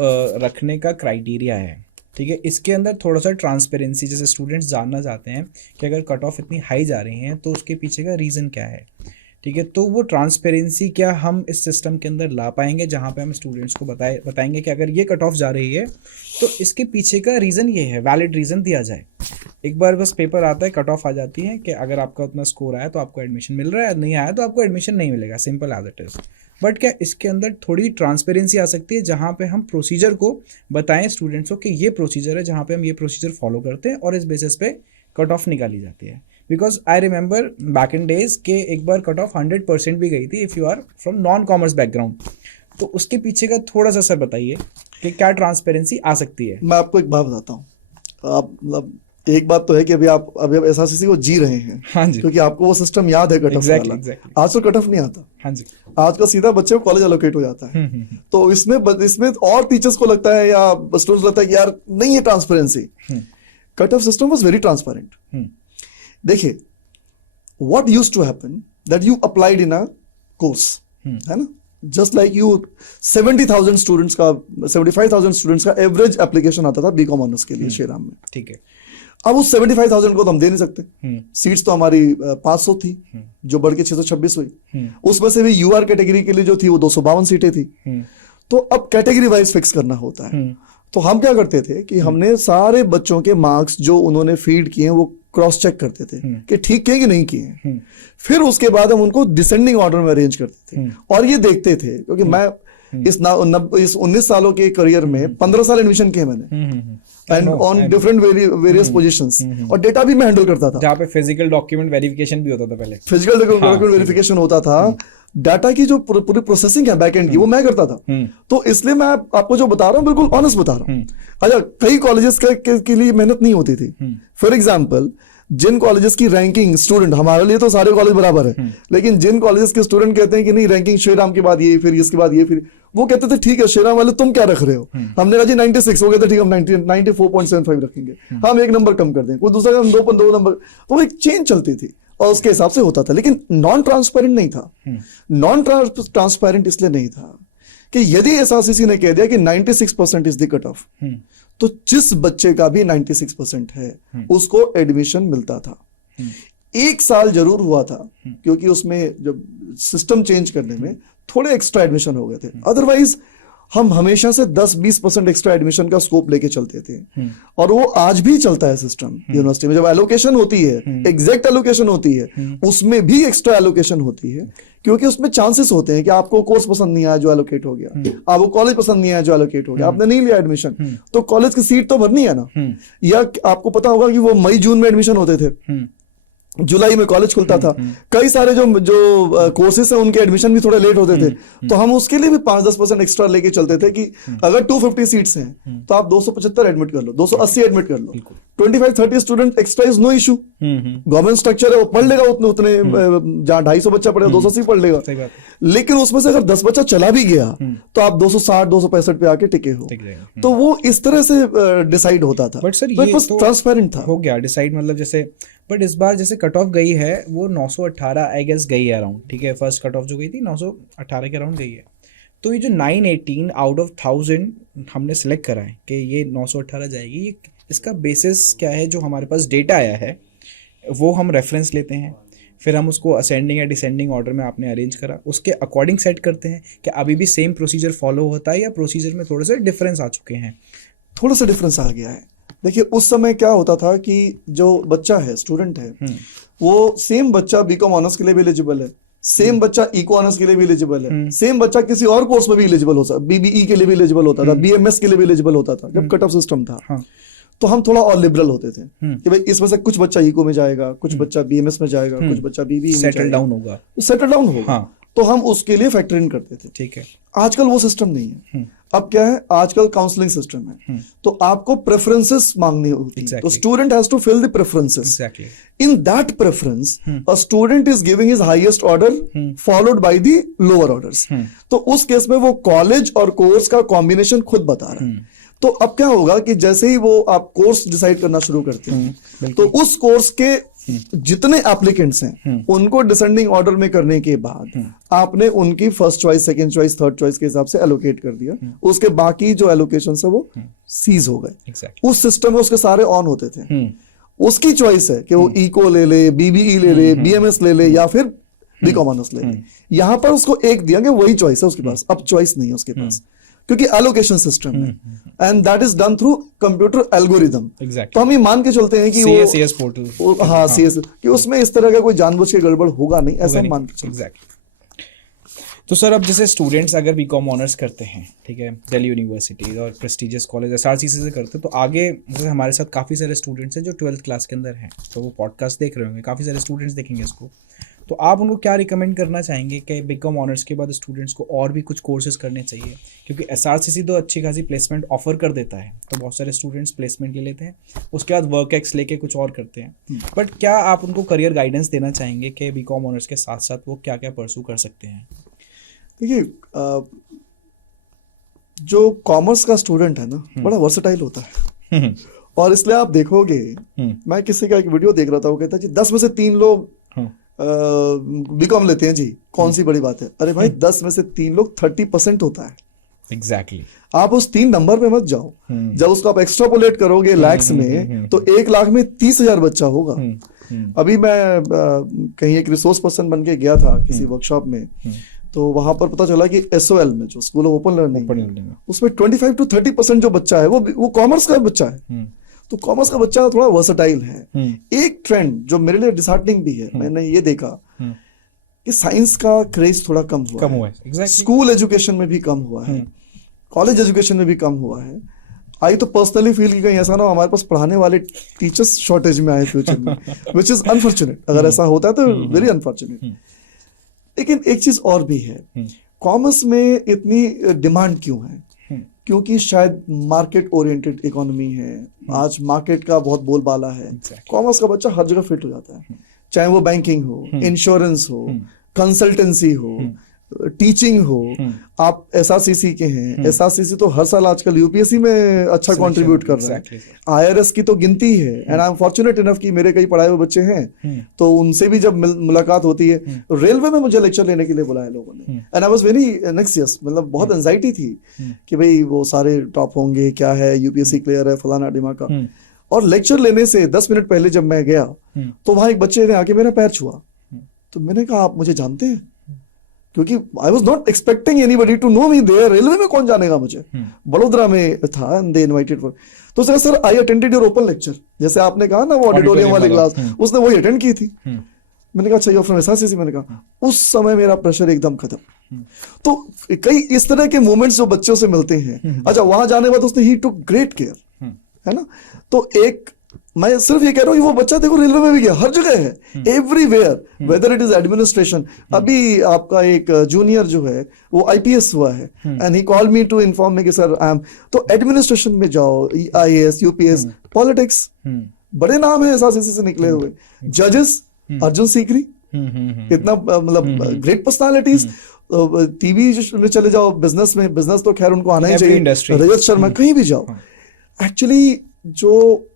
रखने का क्राइटेरिया है, ठीक है, इसके अंदर थोड़ा सा ट्रांसपेरेंसी, जैसे स्टूडेंट्स जानना चाहते हैं कि अगर कट ऑफ इतनी हाई जा रही हैं तो उसके पीछे का रीज़न क्या है, ठीक है, तो वो ट्रांसपेरेंसी क्या हम इस सिस्टम के अंदर ला पाएंगे, जहाँ पे हम स्टूडेंट्स को बताएंगे कि अगर ये कट ऑफ जा रही है तो इसके पीछे का रीज़न ये है, वैलिड रीज़न दिया जाए। एक बार बस पेपर आता है, कट ऑफ आ जाती है कि अगर आपका उतना स्कोर आया तो आपको एडमिशन मिल रहा है, नहीं आया तो आपको एडमिशन नहीं मिलेगा, simple as it is. But क्या इसके अंदर थोड़ी ट्रांसपेरेंसी आ सकती है, जहाँ पे हम प्रोसीजर को बताएं स्टूडेंट्स को कि ये प्रोसीजर है, जहाँ पे हम ये प्रोसीजर फॉलो करते हैं और इस बेसिस पे कट ऑफ निकाली जाती है? Because I remember back in days के एक बार कट ऑफ 100% भी गई थी if you are from non commerce background. तो उसके पीछे का थोड़ा सा सर बताइए कि क्या ट्रांसपेरेंसी आ सकती है? मैं आपको एक बात बताता हूँ। आप मतलब एक बात तो है कि अभी आप SRCC को जी रहे हैं, हाँ जी, क्योंकि आपको वो सिस्टम याद है कट ऑफ वाला। आज तो कट ऑफ नहीं आता, हाँ जी, आज का सीधा बच्चे को कॉलेज एलोकेट हो जाता है। तो इसमें और टीचर्स को लगता है या स्टूडेंट्स लगता है कि यार नहीं है transparency. Cut off system was very transparent. देखिए, what used to happen that you applied in a course, है ना, जस्ट लाइक यू 70,000 स्टूडेंट्स का 75,000 स्टूडेंट्स का एवरेज एप्लीकेशन आता था बीकॉम ऑनर्स के लिए श्रीराम में, ठीक है। अब उस 75,000 को तो हम दे नहीं सकते। सीट्स तो हमारी 500 थी, जो बढ़ के 626 हुई। उसमें से भी UR कैटेगरी के लिए जो थी वो 252 सीटें थी। तो अब कैटेगरी वाइज फिक्स करना होता है। तो हम क्या करते थे कि हमने सारे बच्चों के मार्क्स जो उन्होंने फीड किए हैं वो क्रॉस चेक करते थे कि ठीक किए कि नहीं किए। फिर उसके बाद हम उनको डिसेंडिंग ऑर्डर में अरेंज करते थे और ये देखते थे, क्योंकि मैं इस 19 सालों के करियर में 15 साल एडमिशन किए मैंने, and on different various positions, और डेटा भी मैं हैंडल करता था, जहाँ पे फिजिकल डॉक्यूमेंट वेरिफिकेशन भी होता था पहले। फिजिकल डॉक्यूमेंट वेरिफिकेशन होता था, डाटा की जो पूरी प्रोसेसिंग है बैक एंड की वो मैं करता था। तो इसलिए मैं आपको जो बता रहा हूँ बिल्कुल ऑनेस्ट बता रहा हूँ। अच्छा, कई कॉलेजेस के लिए मेहनत नहीं होती थी। फॉर एग्जाम्पल, जिन कॉलेजेस की रैंकिंग स्टूडेंट, हमारे लिए तो सारे कॉलेज बराबर है, लेकिन जिन कॉलेजेस के स्टूडेंट कहते हैं कि नहीं रैंकिंग श्रीराम के बाद ये, फिर इसके बाद ये, फिर वो कहते थे ठीक है श्रीराम वाले तुम क्या रख रहे हो? हमने कहा जी 96, वो कहते ठीक है हम 94.75 रखेंगे, हम 1 नंबर कम कर दें, कोई दूसरा हम 2 नंबर। तो एक चेंज चलती थी और उसके हिसाब से होता था, लेकिन नॉन ट्रांसपेरेंट नहीं था। नॉन ट्रांसपेरेंट इसलिए नहीं था कि यदि एसआरसीसी ने कह दिया कि 96% इज द कट ऑफ, तो जिस बच्चे का भी 96% है उसको एडमिशन मिलता था। एक साल जरूर हुआ था क्योंकि उसमें जब सिस्टम चेंज करने में थोड़े एक्स्ट्रा एडमिशन हो गए थे, अदरवाइज हम हमेशा से 10-20% एक्स्ट्रा एडमिशन का स्कोप लेके चलते थे। और वो आज भी चलता है सिस्टम यूनिवर्सिटी में। जब एलोकेशन होती है, एग्जैक्ट एलोकेशन होती है, उसमें भी एक्स्ट्रा एलोकेशन होती है, क्योंकि उसमें चांसेस होते हैं कि आपको कोर्स पसंद नहीं आया जो एलोकेट हो गया, आपको कॉलेज पसंद नहीं आया जो एलोकेट हो गया, आपने नहीं लिया एडमिशन, तो कॉलेज की सीट तो भरनी है ना। या आपको पता होगा कि वो मई जून में एडमिशन होते थे, जुलाई में कॉलेज खुलता था, कई सारे जो कोर्सेस हैं उनके एडमिशन भी थोड़े लेट होते थे, तो हम उसके लिए भी 5-10% एक्स्ट्रा लेके चलते थे कि अगर 250 सीट्स हैं तो आप 275 एडमिट कर लो, 280 एडमिट कर लो, 25-30 student extra is no issue. Government structure है, वो पढ़ लेगा उतने जहां 250 बच्चा पढ़ेगा 280 पढ़ लेगा, लेकिन उसमें से अगर 10 बच्चा चला भी गया तो आप 260-265 पे आके टिके हो। तो वो इस तरह से डिसाइड होता था, बट सर ये तो ट्रांसपेरेंट था, हो गया डिसाइड, मतलब जैसे बट इस बार जैसे कट ऑफ गई है वो 918 आई गेस गई है अराउंड, ठीक है, फर्स्ट कट ऑफ जो गई थी 918 के अराउंड गई है। तो ये जो 918 आउट ऑफ 1000 हमने सिलेक्ट करा है कि ये 918 जाएगी, ये इसका बेसिस क्या है? जो हमारे पास डेटा आया है वो हम रेफरेंस लेते हैं, फिर हम उसको असेंडिंग या डिसेंडिंग ऑर्डर में आपने अरेंज करा, उसके अकॉर्डिंग सेट करते हैं कि अभी भी सेम प्रोसीजर फॉलो होता है या प्रोसीजर में थोड़े से डिफरेंस आ चुके हैं? थोड़ा सा डिफरेंस आ गया है। देखिए उस समय क्या होता था कि जो बच्चा है, स्टूडेंट है, वो सेम बच्चा बीकॉम ऑनर्स के लिए भी एलिजिबल है, सेम बच्चा इको ऑनर्स के लिए भी एलिजिबल है, सेम बच्चा किसी और कोर्स में भी एलिजिबल हो सकता, बीबीई के लिए भी एलिजिबल होता था, बीएमएस के लिए भी एलिजिबल होता था जब कट ऑफ सिस्टम था। तो हम थोड़ा और लिबरल होते थे कि भाई इसमें से कुछ बच्चा इको में जाएगा, कुछ बच्चा बीएमएस में जाएगा, कुछ बच्चा बीबीई में सेटल डाउन होगा, सेटल डाउन होगा, तो हम उसके लिए फैक्टर इन करते थे। ठीक है, आजकल वो सिस्टम नहीं है। अब क्या है, आजकल काउंसलिंग सिस्टम है, तो आपको प्रेफरेंसेस मांगनी होती है, तो student has to fill the preferences. In that preference a student is giving his highest order followed by the lower orders. तो उस केस में वो कॉलेज और कोर्स का कॉम्बिनेशन खुद बता रहा है। तो अब क्या होगा कि जैसे ही वो आप कोर्स डिसाइड करना शुरू करते हैं, तो उस कोर्स के जितने एप्लीकेंट्स हैं उनको डिसेंडिंग ऑर्डर में करने के बाद आपने उनकी first choice, second choice, third choice के हिसाब से एलोकेट कर दिया। उसके बाकी जो एलोकेशन है वो सीज हो गए। उस सिस्टम में उसके सारे ऑन होते थे। उसकी चॉइस है कि वो इको ले ले, बीबीई ले ले, बीएमएस ले ले या फिर बीकॉम ऑनर्स ले ले। यहां पर उसको एक दिया कि वही चॉइस है उसके पास, अब चॉइस नहीं है उसके पास, क्योंकि एलोकेशन सिस्टम है and that is done through computer algorithm. तो हम ये मान के चलते हैं कि CS पोर्टल, हाँ CS, कि उसमें इस तरह का कोई जानबूझ के गड़बड़ होगा नहीं, ऐसा हम मान के चलते हैं। एग्जैक्टली। तो सर अब जैसे स्टूडेंट्स अगर बीकॉम ऑनर्स करते हैं, ठीक है, दिल्ली यूनिवर्सिटी और प्रेस्टिजियस कॉलेज एसआरसीसी से करते हैं, तो आगे जैसे हमारे साथ काफ़ी सारे स्टूडेंट्स हैं जो 12th क्लास के अंदर हैं, तो वो पॉडकास्ट देख रहे होंगे, काफ़ी सारे स्टूडेंट्स देखेंगे इसको, तो आप उनको क्या रिकमेंड करना चाहेंगे कि बीकॉम ऑनर्स के बाद स्टूडेंट्स को और भी कुछ कोर्सेज करने चाहिए? क्योंकि एसआरसीसी तो अच्छी खासी प्लेसमेंट ऑफर कर देता है, तो बहुत सारे स्टूडेंट्स प्लेसमेंट ले लेते हैं, उसके बाद वर्क एक्स लेके कुछ और करते हैं, बट क्या आप उनको करियर गाइडेंस देना चाहेंगे कि बीकॉम ऑनर्स के साथ साथ वो क्या क्या परस्यू कर सकते हैं? देखिए जो कॉमर्स का स्टूडेंट है ना, बड़ा वर्सेटाइल होता है और इसलिए आप देखोगे, मैं किसी का एक वीडियो देख रहा था, वो कहता है जी 10 में से 3 लोग बीकॉम लेते हैं जी, कौन सी बड़ी बात है? अरे भाई 10 में से 3 लोग 30% होता है। एग्जैक्टली। आप उस 3 नंबर पे मत जाओ। जब उसको आप एक्स्ट्रापोलेट करोगे लैक्स में, तो 1 लाख में 30,000 बच्चा होगा। अभी मैं कहीं एक रिसोर्स पर्सन बन के गया था किसी वर्कशॉप में, तो वहां पर पता चला कि SOL में, जो स्कूल ऑफ ओपन लर्निंग, उसमें 25 to 30% जो बच्चा है वो कॉमर्स का बच्चा है। तो कॉमर्स का बच्चा थोड़ा वर्सेटाइल है। एक ट्रेंड जो मेरे लिए डिसहार्टनिंग भी है, मैंने ये देखा कि साइंस का क्रेज थोड़ा कम हुआ है। exactly. स्कूल एजुकेशन में भी कम हुआ है, कॉलेज एजुकेशन में भी कम हुआ है। आई तो पर्सनली फील की कहीं ऐसा ना हमारे पास पढ़ाने वाले टीचर्स शॉर्टेज में आए फ्यूचर में, विच इज अनफॉर्चुनेट। अगर ऐसा होता है तो वेरी अनफॉर्चुनेट। लेकिन एक चीज और भी है, कॉमर्स में इतनी डिमांड क्यों है? क्योंकि शायद मार्केट ओरिएंटेड इकोनॉमी है, आज मार्केट का बहुत बोलबाला है। कॉमर्स का बच्चा हर जगह फिट हो जाता है, चाहे वो बैंकिंग हो, इंश्योरेंस हो, कंसल्टेंसी हो, टीचिंग हो, आप एसआरसीसी के हैं, एसआरसीसी तो हर साल आजकल यूपीएससी में अच्छा कंट्रीब्यूट कर रहा है, आईआरएस की तो गिनती है, and I am fortunate enough कि मेरे कई पढ़ाए हुए बच्चे हैं, तो उनसे भी जब मुलाकात होती है, रेलवे में मुझे लेक्चर लेने के लिए बुलाया लोगों ने, एंड आई वाज वेरी एंग्जायस, मतलब बहुत एंजाइटी थी कि भाई वो सारे टॉप होंगे, क्या है, यूपीएससी क्लियर है, फलाना डिमाका, और लेक्चर लेने से 10 मिनट पहले जब मैं गया तो वहां एक बच्चे ने आके मेरा पैर छुआ, तो मैंने कहा आप मुझे जानते हैं, क्योंकि I was not expecting anybody to know me there, railway में कौन जानेगा मुझे, बड़ोदरा में था, एंड दे इनवाइटेड फॉर, तो sir I attended your open lecture, जैसे आपने कहा ना वो ऑडिटोरियम वाली क्लास, उसने वही अटेंड की थी। मैंने कहा अच्छा यू फ्रॉम एसआरसीसी, मैंने कहा उस समय मेरा प्रेशर एकदम खत्म। तो कई इस तरह के मोमेंट्स जो बच्चों से मिलते हैं। अच्छा वहां जाने के बाद उसने ही टुक ग्रेट केयर, है ना, तो एक मैं सिर्फ ये कह रहा हूँ कि वो बच्चा देखो रेलवे में भी गया, हर जगह है, everywhere, whether it is administration. अभी आपका एक जूनियर जो है वो आईपीएस हुआ है, and he call me to inform me कि सर आई एम, तो एडमिनिस्ट्रेशन में जाओ, आईएएस, यूपीएस, पॉलिटिक्स, बड़े नाम है एसआरसीसी से निकले हुए, जजेस, अर्जुन सीकरी, इतना मतलब ग्रेट पर्सनालिटीज, टीवी में चले जाओ, बिजनेस में, बिजनेस तो खैर उनको आना ही चाहिए, रजत शर्मा, कहीं भी जाओ, एक्चुअली जो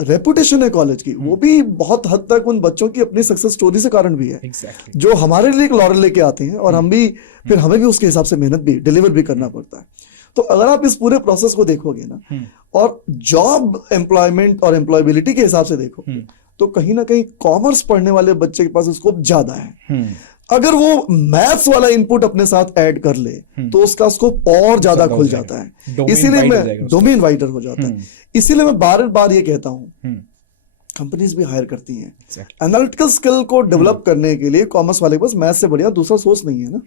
रेपुटेशन है कॉलेज की वो भी बहुत हद तक उन बच्चों की अपनी सक्सेस स्टोरी से कारण भी है, जो हमारे लिए एक लॉरल लेके आते हैं, और हम भी फिर हमें भी उसके हिसाब से मेहनत भी डिलीवर भी करना पड़ता है। तो अगर आप इस पूरे प्रोसेस को देखोगे ना, और जॉब एम्प्लॉयमेंट और एम्प्लॉयबिलिटी के हिसाब से देखोगे, तो कहीं ना कहीं कॉमर्स पढ़ने वाले बच्चे के पास स्कोप ज्यादा है। अगर वो मैथ्स वाला इनपुट अपने साथ ऐड कर ले तो उसका स्कोप और ज्यादा खुल जाता है, इसीलिए मैं डोमेन वाइडर हो जाता है। इसीलिए मैं बार बार ये कहता हूं, कंपनीज भी हायर करती हैं एनालिटिकल स्किल को डेवलप करने के लिए, कॉमर्स वाले के पास मैथ्स से बढ़िया दूसरा सोर्स नहीं है ना,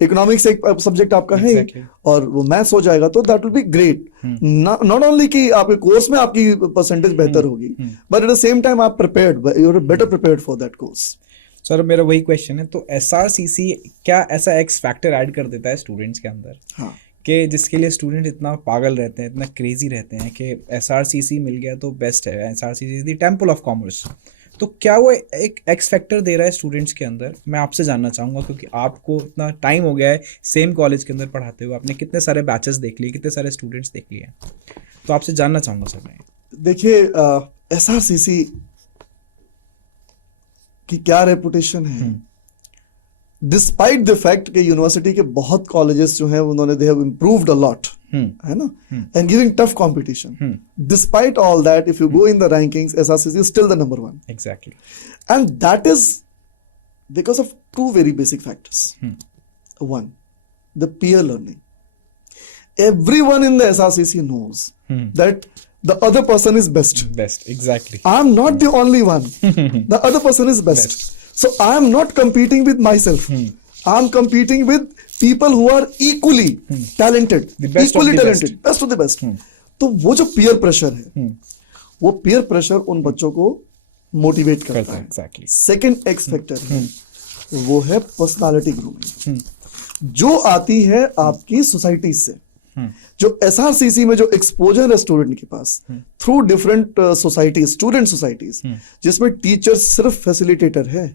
इकोनॉमिक्स एक सब्जेक्ट आपका है और वो मैथ्स हो जाएगा तो that will be great, not only कि आपके कोर्स में आपकी परसेंटेज बेहतर होगी, but at the same time आप prepared, you are better prepared for that course. Sir मेरा वही क्वेश्चन है, तो एसआरसीसी क्या ऐसा एक्स फैक्टर ऐड कर देता है स्टूडेंट्स के अंदर, हाँ, कि जिसके लिए स्टूडेंट इतना पागल रहते हैं, इतना क्रेजी रहते हैं कि एसआरसीसी मिल गया तो बेस्ट है, SRCC the temple of commerce, तो क्या वो एक एक्स फैक्टर दे रहा है स्टूडेंट्स के अंदर? मैं आपसे जानना चाहूँगा, क्योंकि आपको इतना टाइम हो गया है सेम कॉलेज के अंदर पढ़ाते हुए, आपने कितने सारे बैचेस देख लिए, कितने सारे स्टूडेंट्स देख लिए, तो आपसे जानना चाहूँगा सर मैं। देखिए एसआरसीसी की क्या रेपुटेशन है, डिस्पाइट द फैक्ट कि यूनिवर्सिटी के बहुत कॉलेजेस जो हैं उन्होंने they have improved a lot, है ना, and giving tough competition, despite all that if you go in the rankings SRCC is still the number 1, exactly, and that is because of two very basic factors. One, the peer learning. Everyone in the SRCC knows that the other person is best. Best, exactly. I'm not the only one. The other person is best. So I'm not competing with myself. I'm competing with people who are equally talented, The best equally of the talented, best of the best. तो वो जो peer pressure है, वो peer pressure उन बच्चों को motivate करता है। Exactly. सेकेंड एक्स फैक्टर है वो है पर्सनालिटी ग्रूमिंग, जो आती है आपकी सोसाइटी से। जो एसआरसीसी में जो एक्सपोजर है स्टूडेंट के pass through different societies, student societies, जिसमें टीचर सिर्फ फैसिलिटेटर है।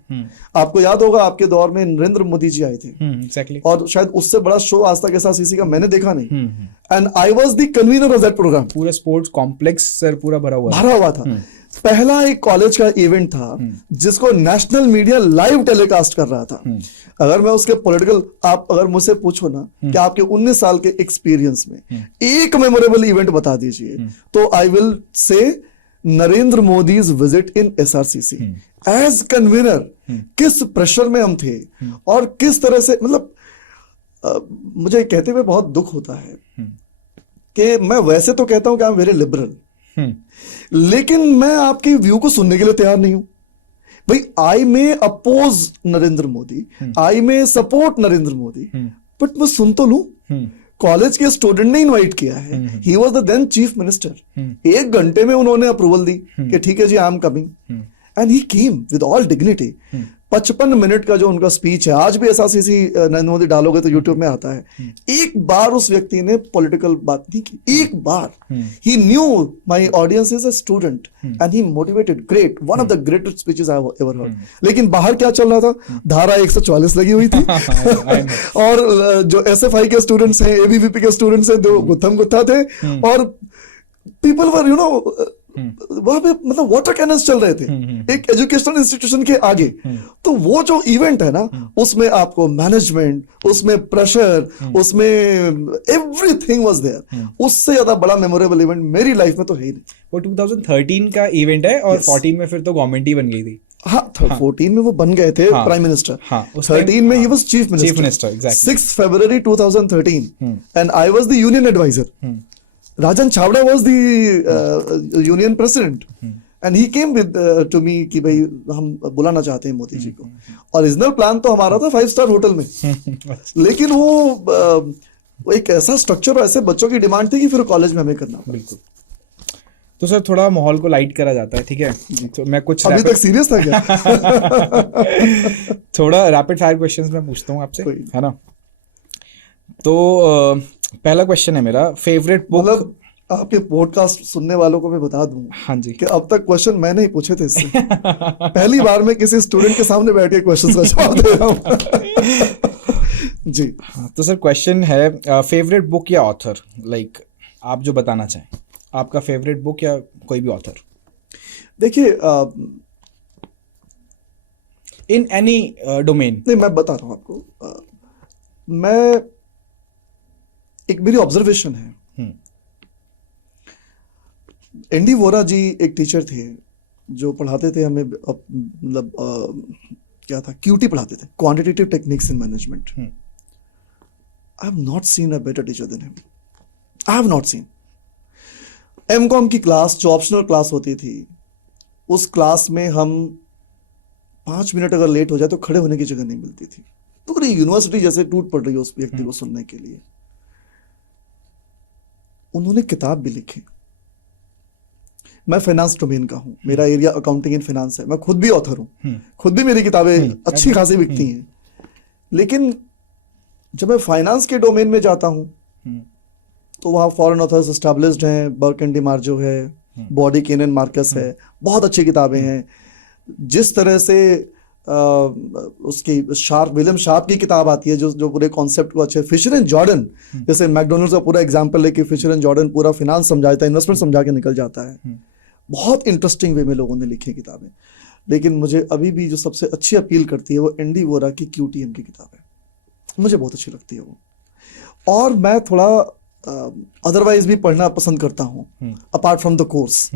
आपको याद होगा आपके दौर में नरेंद्र मोदी जी आए थे, Exactly. और शायद उससे बड़ा शो आज तक एसआरसीसी का मैंने देखा नहीं, and I was the convener of that programme. पूरा स्पोर्ट्स कॉम्प्लेक्स सर पूरा भरा हुआ था। पहला एक कॉलेज का इवेंट था जिसको नेशनल मीडिया लाइव टेलीकास्ट कर रहा था। अगर मैं उसके पॉलिटिकल, आप अगर मुझसे पूछो ना कि आपके 19 साल के एक्सपीरियंस में एक मेमोरेबल इवेंट बता दीजिए, तो I will say Narendra Modi's visit in SRCC as convener. किस प्रेशर में हम थे और किस तरह से, मतलब मुझे कहते हुए बहुत दुख होता है कि मैं वैसे तो कहता हूं कि आई एम वेरी लिबरल, लेकिन मैं आपके व्यू को सुनने के लिए तैयार नहीं हूं। भाई आई में अपोज नरेंद्र मोदी, आई में सपोर्ट नरेंद्र मोदी, बट मैं सुन तो लूं। कॉलेज के स्टूडेंट ने इनवाइट किया है, he was the then chief minister, 1 घंटे में उन्होंने अप्रूवल दी कि ठीक है जी I am coming, and he came with all dignity. 55 minute का जो उनका स्पीच है, आज भी ऐसा सीसी नरेंद्र मोदी डालोगे तो यूट्यूब में आता है। एक बार उस व्यक्ति ने पॉलिटिकल बात नहीं की, एक बार। He knew my audience is a student and he motivated, great, one of the greatest speeches I have ever heard. लेकिन बाहर क्या चल रहा था, धारा 144 लगी हुई थी और जो एसएफआई के स्टूडेंट्स हैं, एबीवीपी के स्टूडेंट्स हैं, दो गुत्थम गुत्था थे और पीपल वर वहां पे मतलब वाटर कैनन्स चल रहे थे एक एजुकेशनल इंस्टीट्यूशन के आगे। तो वो जो इवेंट है ना, उसमें आपको मैनेजमेंट, उसमें प्रेशर, उसमें एवरीथिंग वाज देयर। उससे ज्यादा बड़ा मेमोरेबल इवेंट मेरी लाइफ में तो है ही नहीं। वो 2013 का इवेंट है और 14 में फिर तो गवर्नमेंट ही बन गई थी। हाँ, 14 में वो बन गए थे प्राइम मिनिस्टर। 13 में ही was chief minister, exactly. 6 February 2013 and I was the union adviser. Rajan Chawda was the union president and he came with to me कि भाई हम बुलाना चाहते हैं मोदी जी को। ओरिजिनल प्लान तो हमारा था 5-star होटल में, लेकिन वो एक ऐसा स्ट्रक्चर और ऐसे बच्चों की डिमांड थी कि फिर कॉलेज में हमें करना पड़ा। बिल्कुल। तो सर थोड़ा माहौल को लाइट करा जाता है, ठीक है? तो मैं कुछ अभी तक सीरियस था क्या? थोड़ा रैपिड फायर क्वेश्चंस मैं पूछता हूँ आपसे, है ना? तो पहला क्वेश्चन है मेरा, फेवरेट बुक। मतलब आपके पॉडकास्ट सुनने वालों को मैं बता दूं, हाँ जी, कि अब तक क्वेश्चन मैंने ही पूछे थे इससे। पहली बार मैं किसी स्टूडेंट के सामने बैठ के क्वेश्चंस का जवाब दे रहा हूं। जी हाँ, तो सर क्वेश्चन है फेवरेट बुक या ऑथर, लाइक आप जो बताना चाहें, आपका फेवरेट बुक या कोई भी ऑथर। देखिए इन एनी डोमेन। नहीं, मैं बता रहा हूं आपको। मैं एक मेरी ऑब्जर्वेशन है, एंडी वोरा जी एक टीचर थे जो पढ़ाते थे हमें, मतलब क्या था, क्यूटी पढ़ाते थे, quantitative techniques in management. I have not seen a better teacher than him, I have not seen. MCom की क्लास जो ऑप्शनल क्लास होती थी, उस क्लास में हम 5 मिनट अगर लेट हो जाए तो खड़े होने की जगह नहीं मिलती थी। पूरी यूनिवर्सिटी जैसे टूट पड़ रही है उस व्यक्ति को सुनने के लिए। उन्होंने किताब भी लिखी। मैं फाइनेंस डोमेन का हूं, मेरा एरिया अकाउंटिंग एंड फाइनेंस है, मैं खुद भी ऑथर हूं, खुद भी मेरी किताबें अच्छी खासी बिकती हैं। लेकिन जब मैं फाइनेंस के डोमेन में जाता हूं तो वहाँ फॉरेन ऑथर्स एस्टैब्लिश्ड हैं, बर्क एंड डिमार्जो है, बॉडी केन एंड मार्कस है, बहुत अच्छी किताबें हैं। जिस तरह से उसकी विलियम शार्प की किताब आती है जो पूरे कॉन्सेप्ट को अच्छे, फिशर एंड जॉर्डन, जैसे मैकडोनल्ड्स का पूरा एग्जांपल है कि फिशर एंड जॉर्डन पूरा फिनांस समझाता है, इन्वेस्टमेंट समझा के निकल जाता है। बहुत इंटरेस्टिंग वे में लोगों ने लिखी किताबें। लेकिन मुझे अभी भी जो सबसे अच्छी अपील करती है वो एंडी वोरा की QTM की किताब है, मुझे बहुत अच्छी लगती है वो। और मैं थोड़ा अदरवाइज भी पढ़ना पसंद करता हूँ अपार्ट फ्रॉम द कोर्स।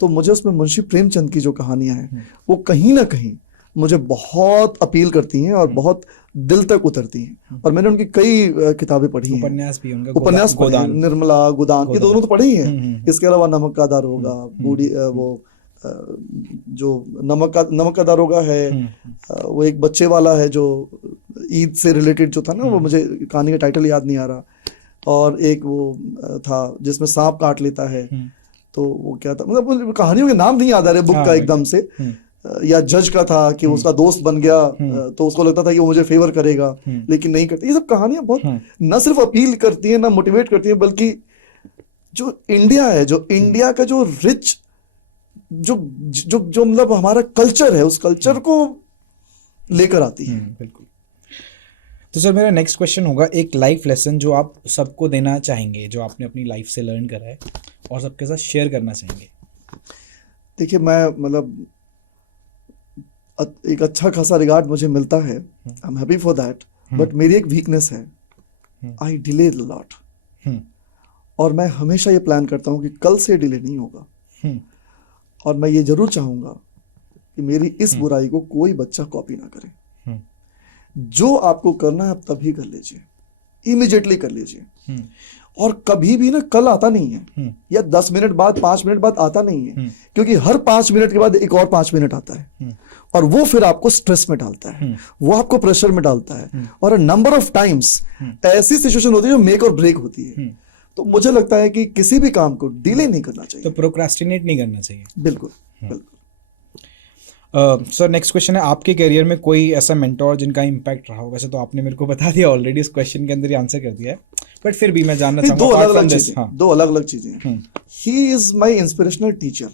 तो मुझे उसमें मुंशी प्रेमचंद की जो कहानियां हैं वो कहीं ना कहीं मुझे बहुत अपील करती हैं और बहुत दिल तक उतरती हैं। और मैंने उनकी कई किताबें पढ़ी हैं, उपन्यास भी उनका, उपन्यास पढ़े हैं, निर्मला गोदान, ये दोनों तो पढ़े ही हैं। इसके अलावा नमक का दारोगा, बूढ़ी वो जो नमक का दारोगा है, वो एक बच्चे वाला है जो ईद से रिलेटेड जो था ना, वो मुझे कहानी का टाइटल याद नहीं आ रहा। और एक वो था जिसमें सांप काट लेता है, तो वो क्या था, मतलब कहानियों के नाम नहीं याद आ रहे बुक का एकदम से। या जज का था कि उसका दोस्त बन गया तो उसको लगता था कि वो मुझे फेवर करेगा, लेकिन नहीं करती। ये सब कहानियां बहुत न सिर्फ अपील करती हैं, न मोटिवेट करती हैं, बल्कि जो इंडिया है, जो इंडिया का जो रिच जो जो जो मतलब हमारा कल्चर है, उस कल्चर को लेकर आती है। बिल्कुल। तो सर मेरा नेक्स्ट क्वेश्चन होगा, एक लाइफ लेसन जो आप सबको देना चाहेंगे, जो आपने अपनी लाइफ से लर्न करा है और सबके साथ शेयर करना चाहेंगे। देखिए, मैं मतलब एक अच्छा खासा रिगार्ड मुझे मिलता है, I am happy for that, but मेरी एक वीकनेस है, आई डिले लॉट। और मैं हमेशा ये प्लान करता हूँ कि कल से डिले नहीं होगा। और मैं ये जरूर चाहूंगा कि मेरी इस बुराई को कोई बच्चा कॉपी ना करे। जो आपको करना है आप तभी कर लीजिए, इमीडिएटली कर लीजिए। और कभी भी ना कल आता नहीं है, या 10 मिनट बाद, 5 मिनट बाद आता नहीं है, क्योंकि हर 5 मिनट के बाद एक और 5 मिनट आता है, और वो फिर आपको स्ट्रेस में डालता है, वो आपको प्रेशर में डालता है। और नंबर ऑफ टाइम्स ऐसी सिचुएशन होती है जो मेक और ब्रेक होती है। तो मुझे लगता है कि किसी भी काम को डिले नहीं करना चाहिए, तो प्रोक्रेस्टिनेट नहीं करना चाहिए। बिल्कुल बिल्कुल। सर नेक्स्ट क्वेश्चन है, आपके करियर में कोई ऐसा मेंटोर जिनका इम्पैक्ट रहा हो? वैसे तो आपने मेरे को बता दिया ऑलरेडी, इस क्वेश्चन के अंदर ही आंसर कर दिया है, बट फिर भी मैं जानना नहीं, चाहूंगा apart from this, हाँ। दो अलग अलग चीजें हैं। He is my inspirational teacher.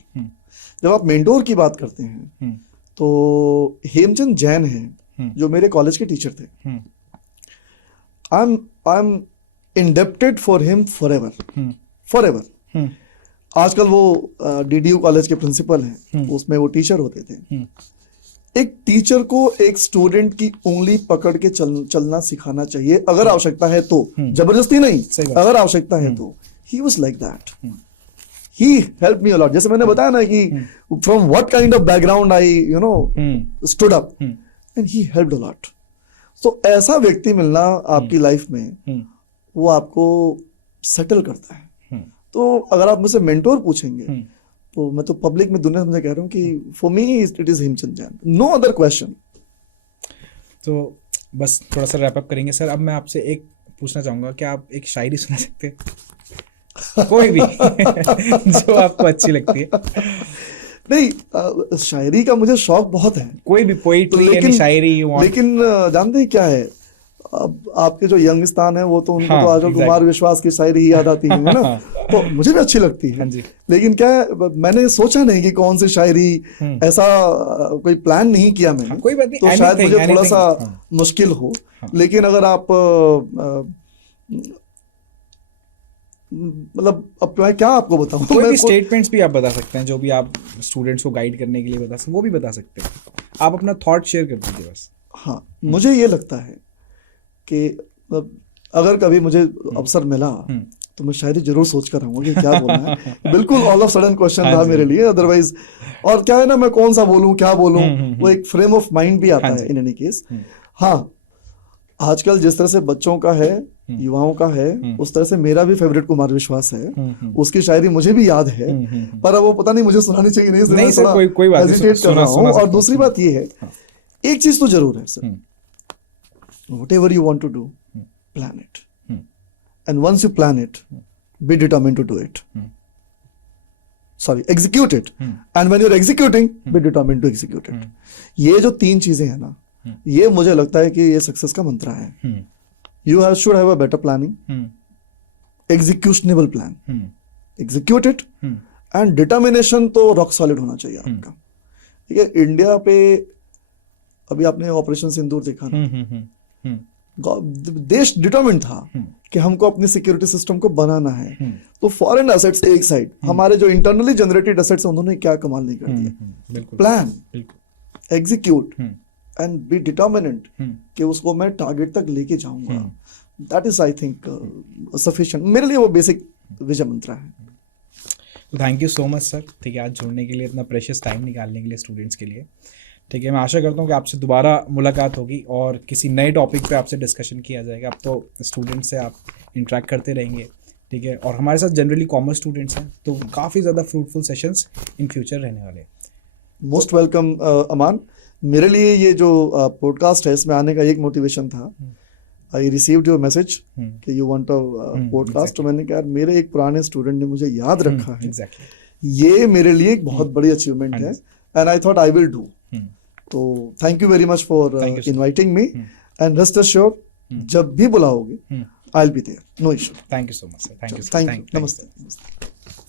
जब आप मेंटोर की बात करते हैं तो हेमचंद जैन है जो मेरे कॉलेज के टीचर थे। I am indebted for him for ever. आजकल वो डीडीयू कॉलेज के प्रिंसिपल हैं, उसमें वो टीचर होते थे। एक टीचर को एक स्टूडेंट की उंगली पकड़ के चलना सिखाना चाहिए, अगर आवश्यकता है तो, जबरदस्ती नहीं, अगर आवश्यकता है तो। He was like that. He help me a lot. जैसे मैंने बताया ना कि from what kind of background I stood up, and he helped a lot. तो ऐसा व्यक्ति मिलना आपकी लाइफ में, वो आपको सेटल करता है। तो अगर आप मुझसे मेंटोर पूछेंगे तो मैं तो पब्लिक में दुनिया में कह रहा हूँ कि for me it is Hemchand Jain, no other question. तो बस थोड़ा सा रैप अप करेंगे सर। अब मैं आपसे एक पूछना चाहूंगा, क्या आप एक शायरी सुना सकते हैं? कोई भी जो आपको अच्छी लगती है। नहीं, शायरी का मुझे शौक बहुत है। कोई भी पोइट्री यानी शायरी you want? लेकिन जानते हैं क्या है, अब आपके जो यंगस्तान है वो तो उनको हाँ, तो आजकल exactly. कुमार विश्वास की शायरी ही याद आती है ना। तो मुझे भी अच्छी लगती है। हाँ जी। लेकिन क्या है, मैंने सोचा नहीं कि कौन सी शायरी, ऐसा कोई प्लान नहीं किया मैंने। हाँ, कोई बात नहीं, तो शायद anything, मुझे थोड़ा anything, सा हाँ। मुश्किल हो। लेकिन अगर आप मतलब अब मैं क्या आपको बताऊं, कोई मैं भी स्टेटमेंट्स भी आप बता सकते हैं, जो भी आप स्टूडेंट्स को गाइड करने के लिए बता सकते, वो भी बता सकते हैं। आप अपना थॉट शेयर कर दीजिए बस। हाँ, मुझे ये लगता है कि अगर कभी मुझे अवसर मिला तो मैं शायरी जरूर सोच कर आऊंगा कि क्या बोलना है। बिल्कुल ऑल ऑफ सडन क्वेश्चन था मेरे लिए, अदरवाइज। और क्या है ना, मैं कौन सा बोलूं, क्या बोलूं, वो एक फ्रेम ऑफ माइंड भी आता है इन एनी केस। हाँ, आजकल जिस तरह से बच्चों का है, युवाओं का है, उस तरह से मेरा भी फेवरेट कुमार विश्वास है। उसकी शायरी मुझे भी याद है, पर अब वो पता नहीं मुझे सुनानी चाहिए नहीं सर, कोई बात नहीं, हेजिटेट कर रहा हूँ। और दूसरी बात ये है, एक चीज तो जरूर है sir, whatever you want to do, plan it. And once you plan it, be determined to do it. Sorry, execute it. And when you're executing, be determined to execute it. ये जो तीन चीजें हैं ना, ये मुझे लगता है कि ये सक्सेस का मंत्र है। You should have a better planning, executionable plan, execute it, and determination तो rock solid होना चाहिए आपका। ठीक है, इंडिया पे अभी आपने ऑपरेशन सिंदूर देखा ना, देश डिटरमिन्ड था कि हमको अपनी सिक्योरिटी सिस्टम को बनाना है। तो फॉरेन एसेट्स एक साइड, हमारे जो इंटरनली जनरेटेड एसेट्स हैं उन्होंने क्या कमाल नहीं कर दिया। Plan, execute and be determinant कि उसको मैं टारगेट तक लेके जाऊंगा। That is I think sufficient. मेरे लिए वो बेसिक विजय मंत्र है। Thank you so much sir, ठीक है, आज जुड़ने के लिए, इतना प्रेशियस टाइम निकालने के लिए स्टूडेंट्स के लिए। ठीक है, मैं आशा करता हूँ कि आपसे दोबारा मुलाकात होगी और किसी नए टॉपिक पे आपसे डिस्कशन किया जाएगा। अब तो स्टूडेंट से आप इंटरेक्ट करते रहेंगे, ठीक है, और हमारे साथ जनरली कॉमर्स स्टूडेंट्स हैं, तो काफ़ी ज़्यादा फ्रूटफुल सेशंस इन फ्यूचर रहने वाले हैं। मोस्ट वेलकम अमान। मेरे लिए ये जो पॉडकास्ट है, इसमें आने का एक मोटिवेशन था, आई रिसीव्ड योर मैसेज कि यू वांट अ पॉडकास्ट। तो मैंने कहा मेरे एक पुराने स्टूडेंट ने मुझे याद रखा है, ये मेरे लिए एक बहुत बड़ी अचीवमेंट है, and I thought I will do. तो thank you very much for inviting me, and rest assured जब भी बुलाओगे I will be there, no issue. Thank you so much sir, thank you, thank you, नमस्ते।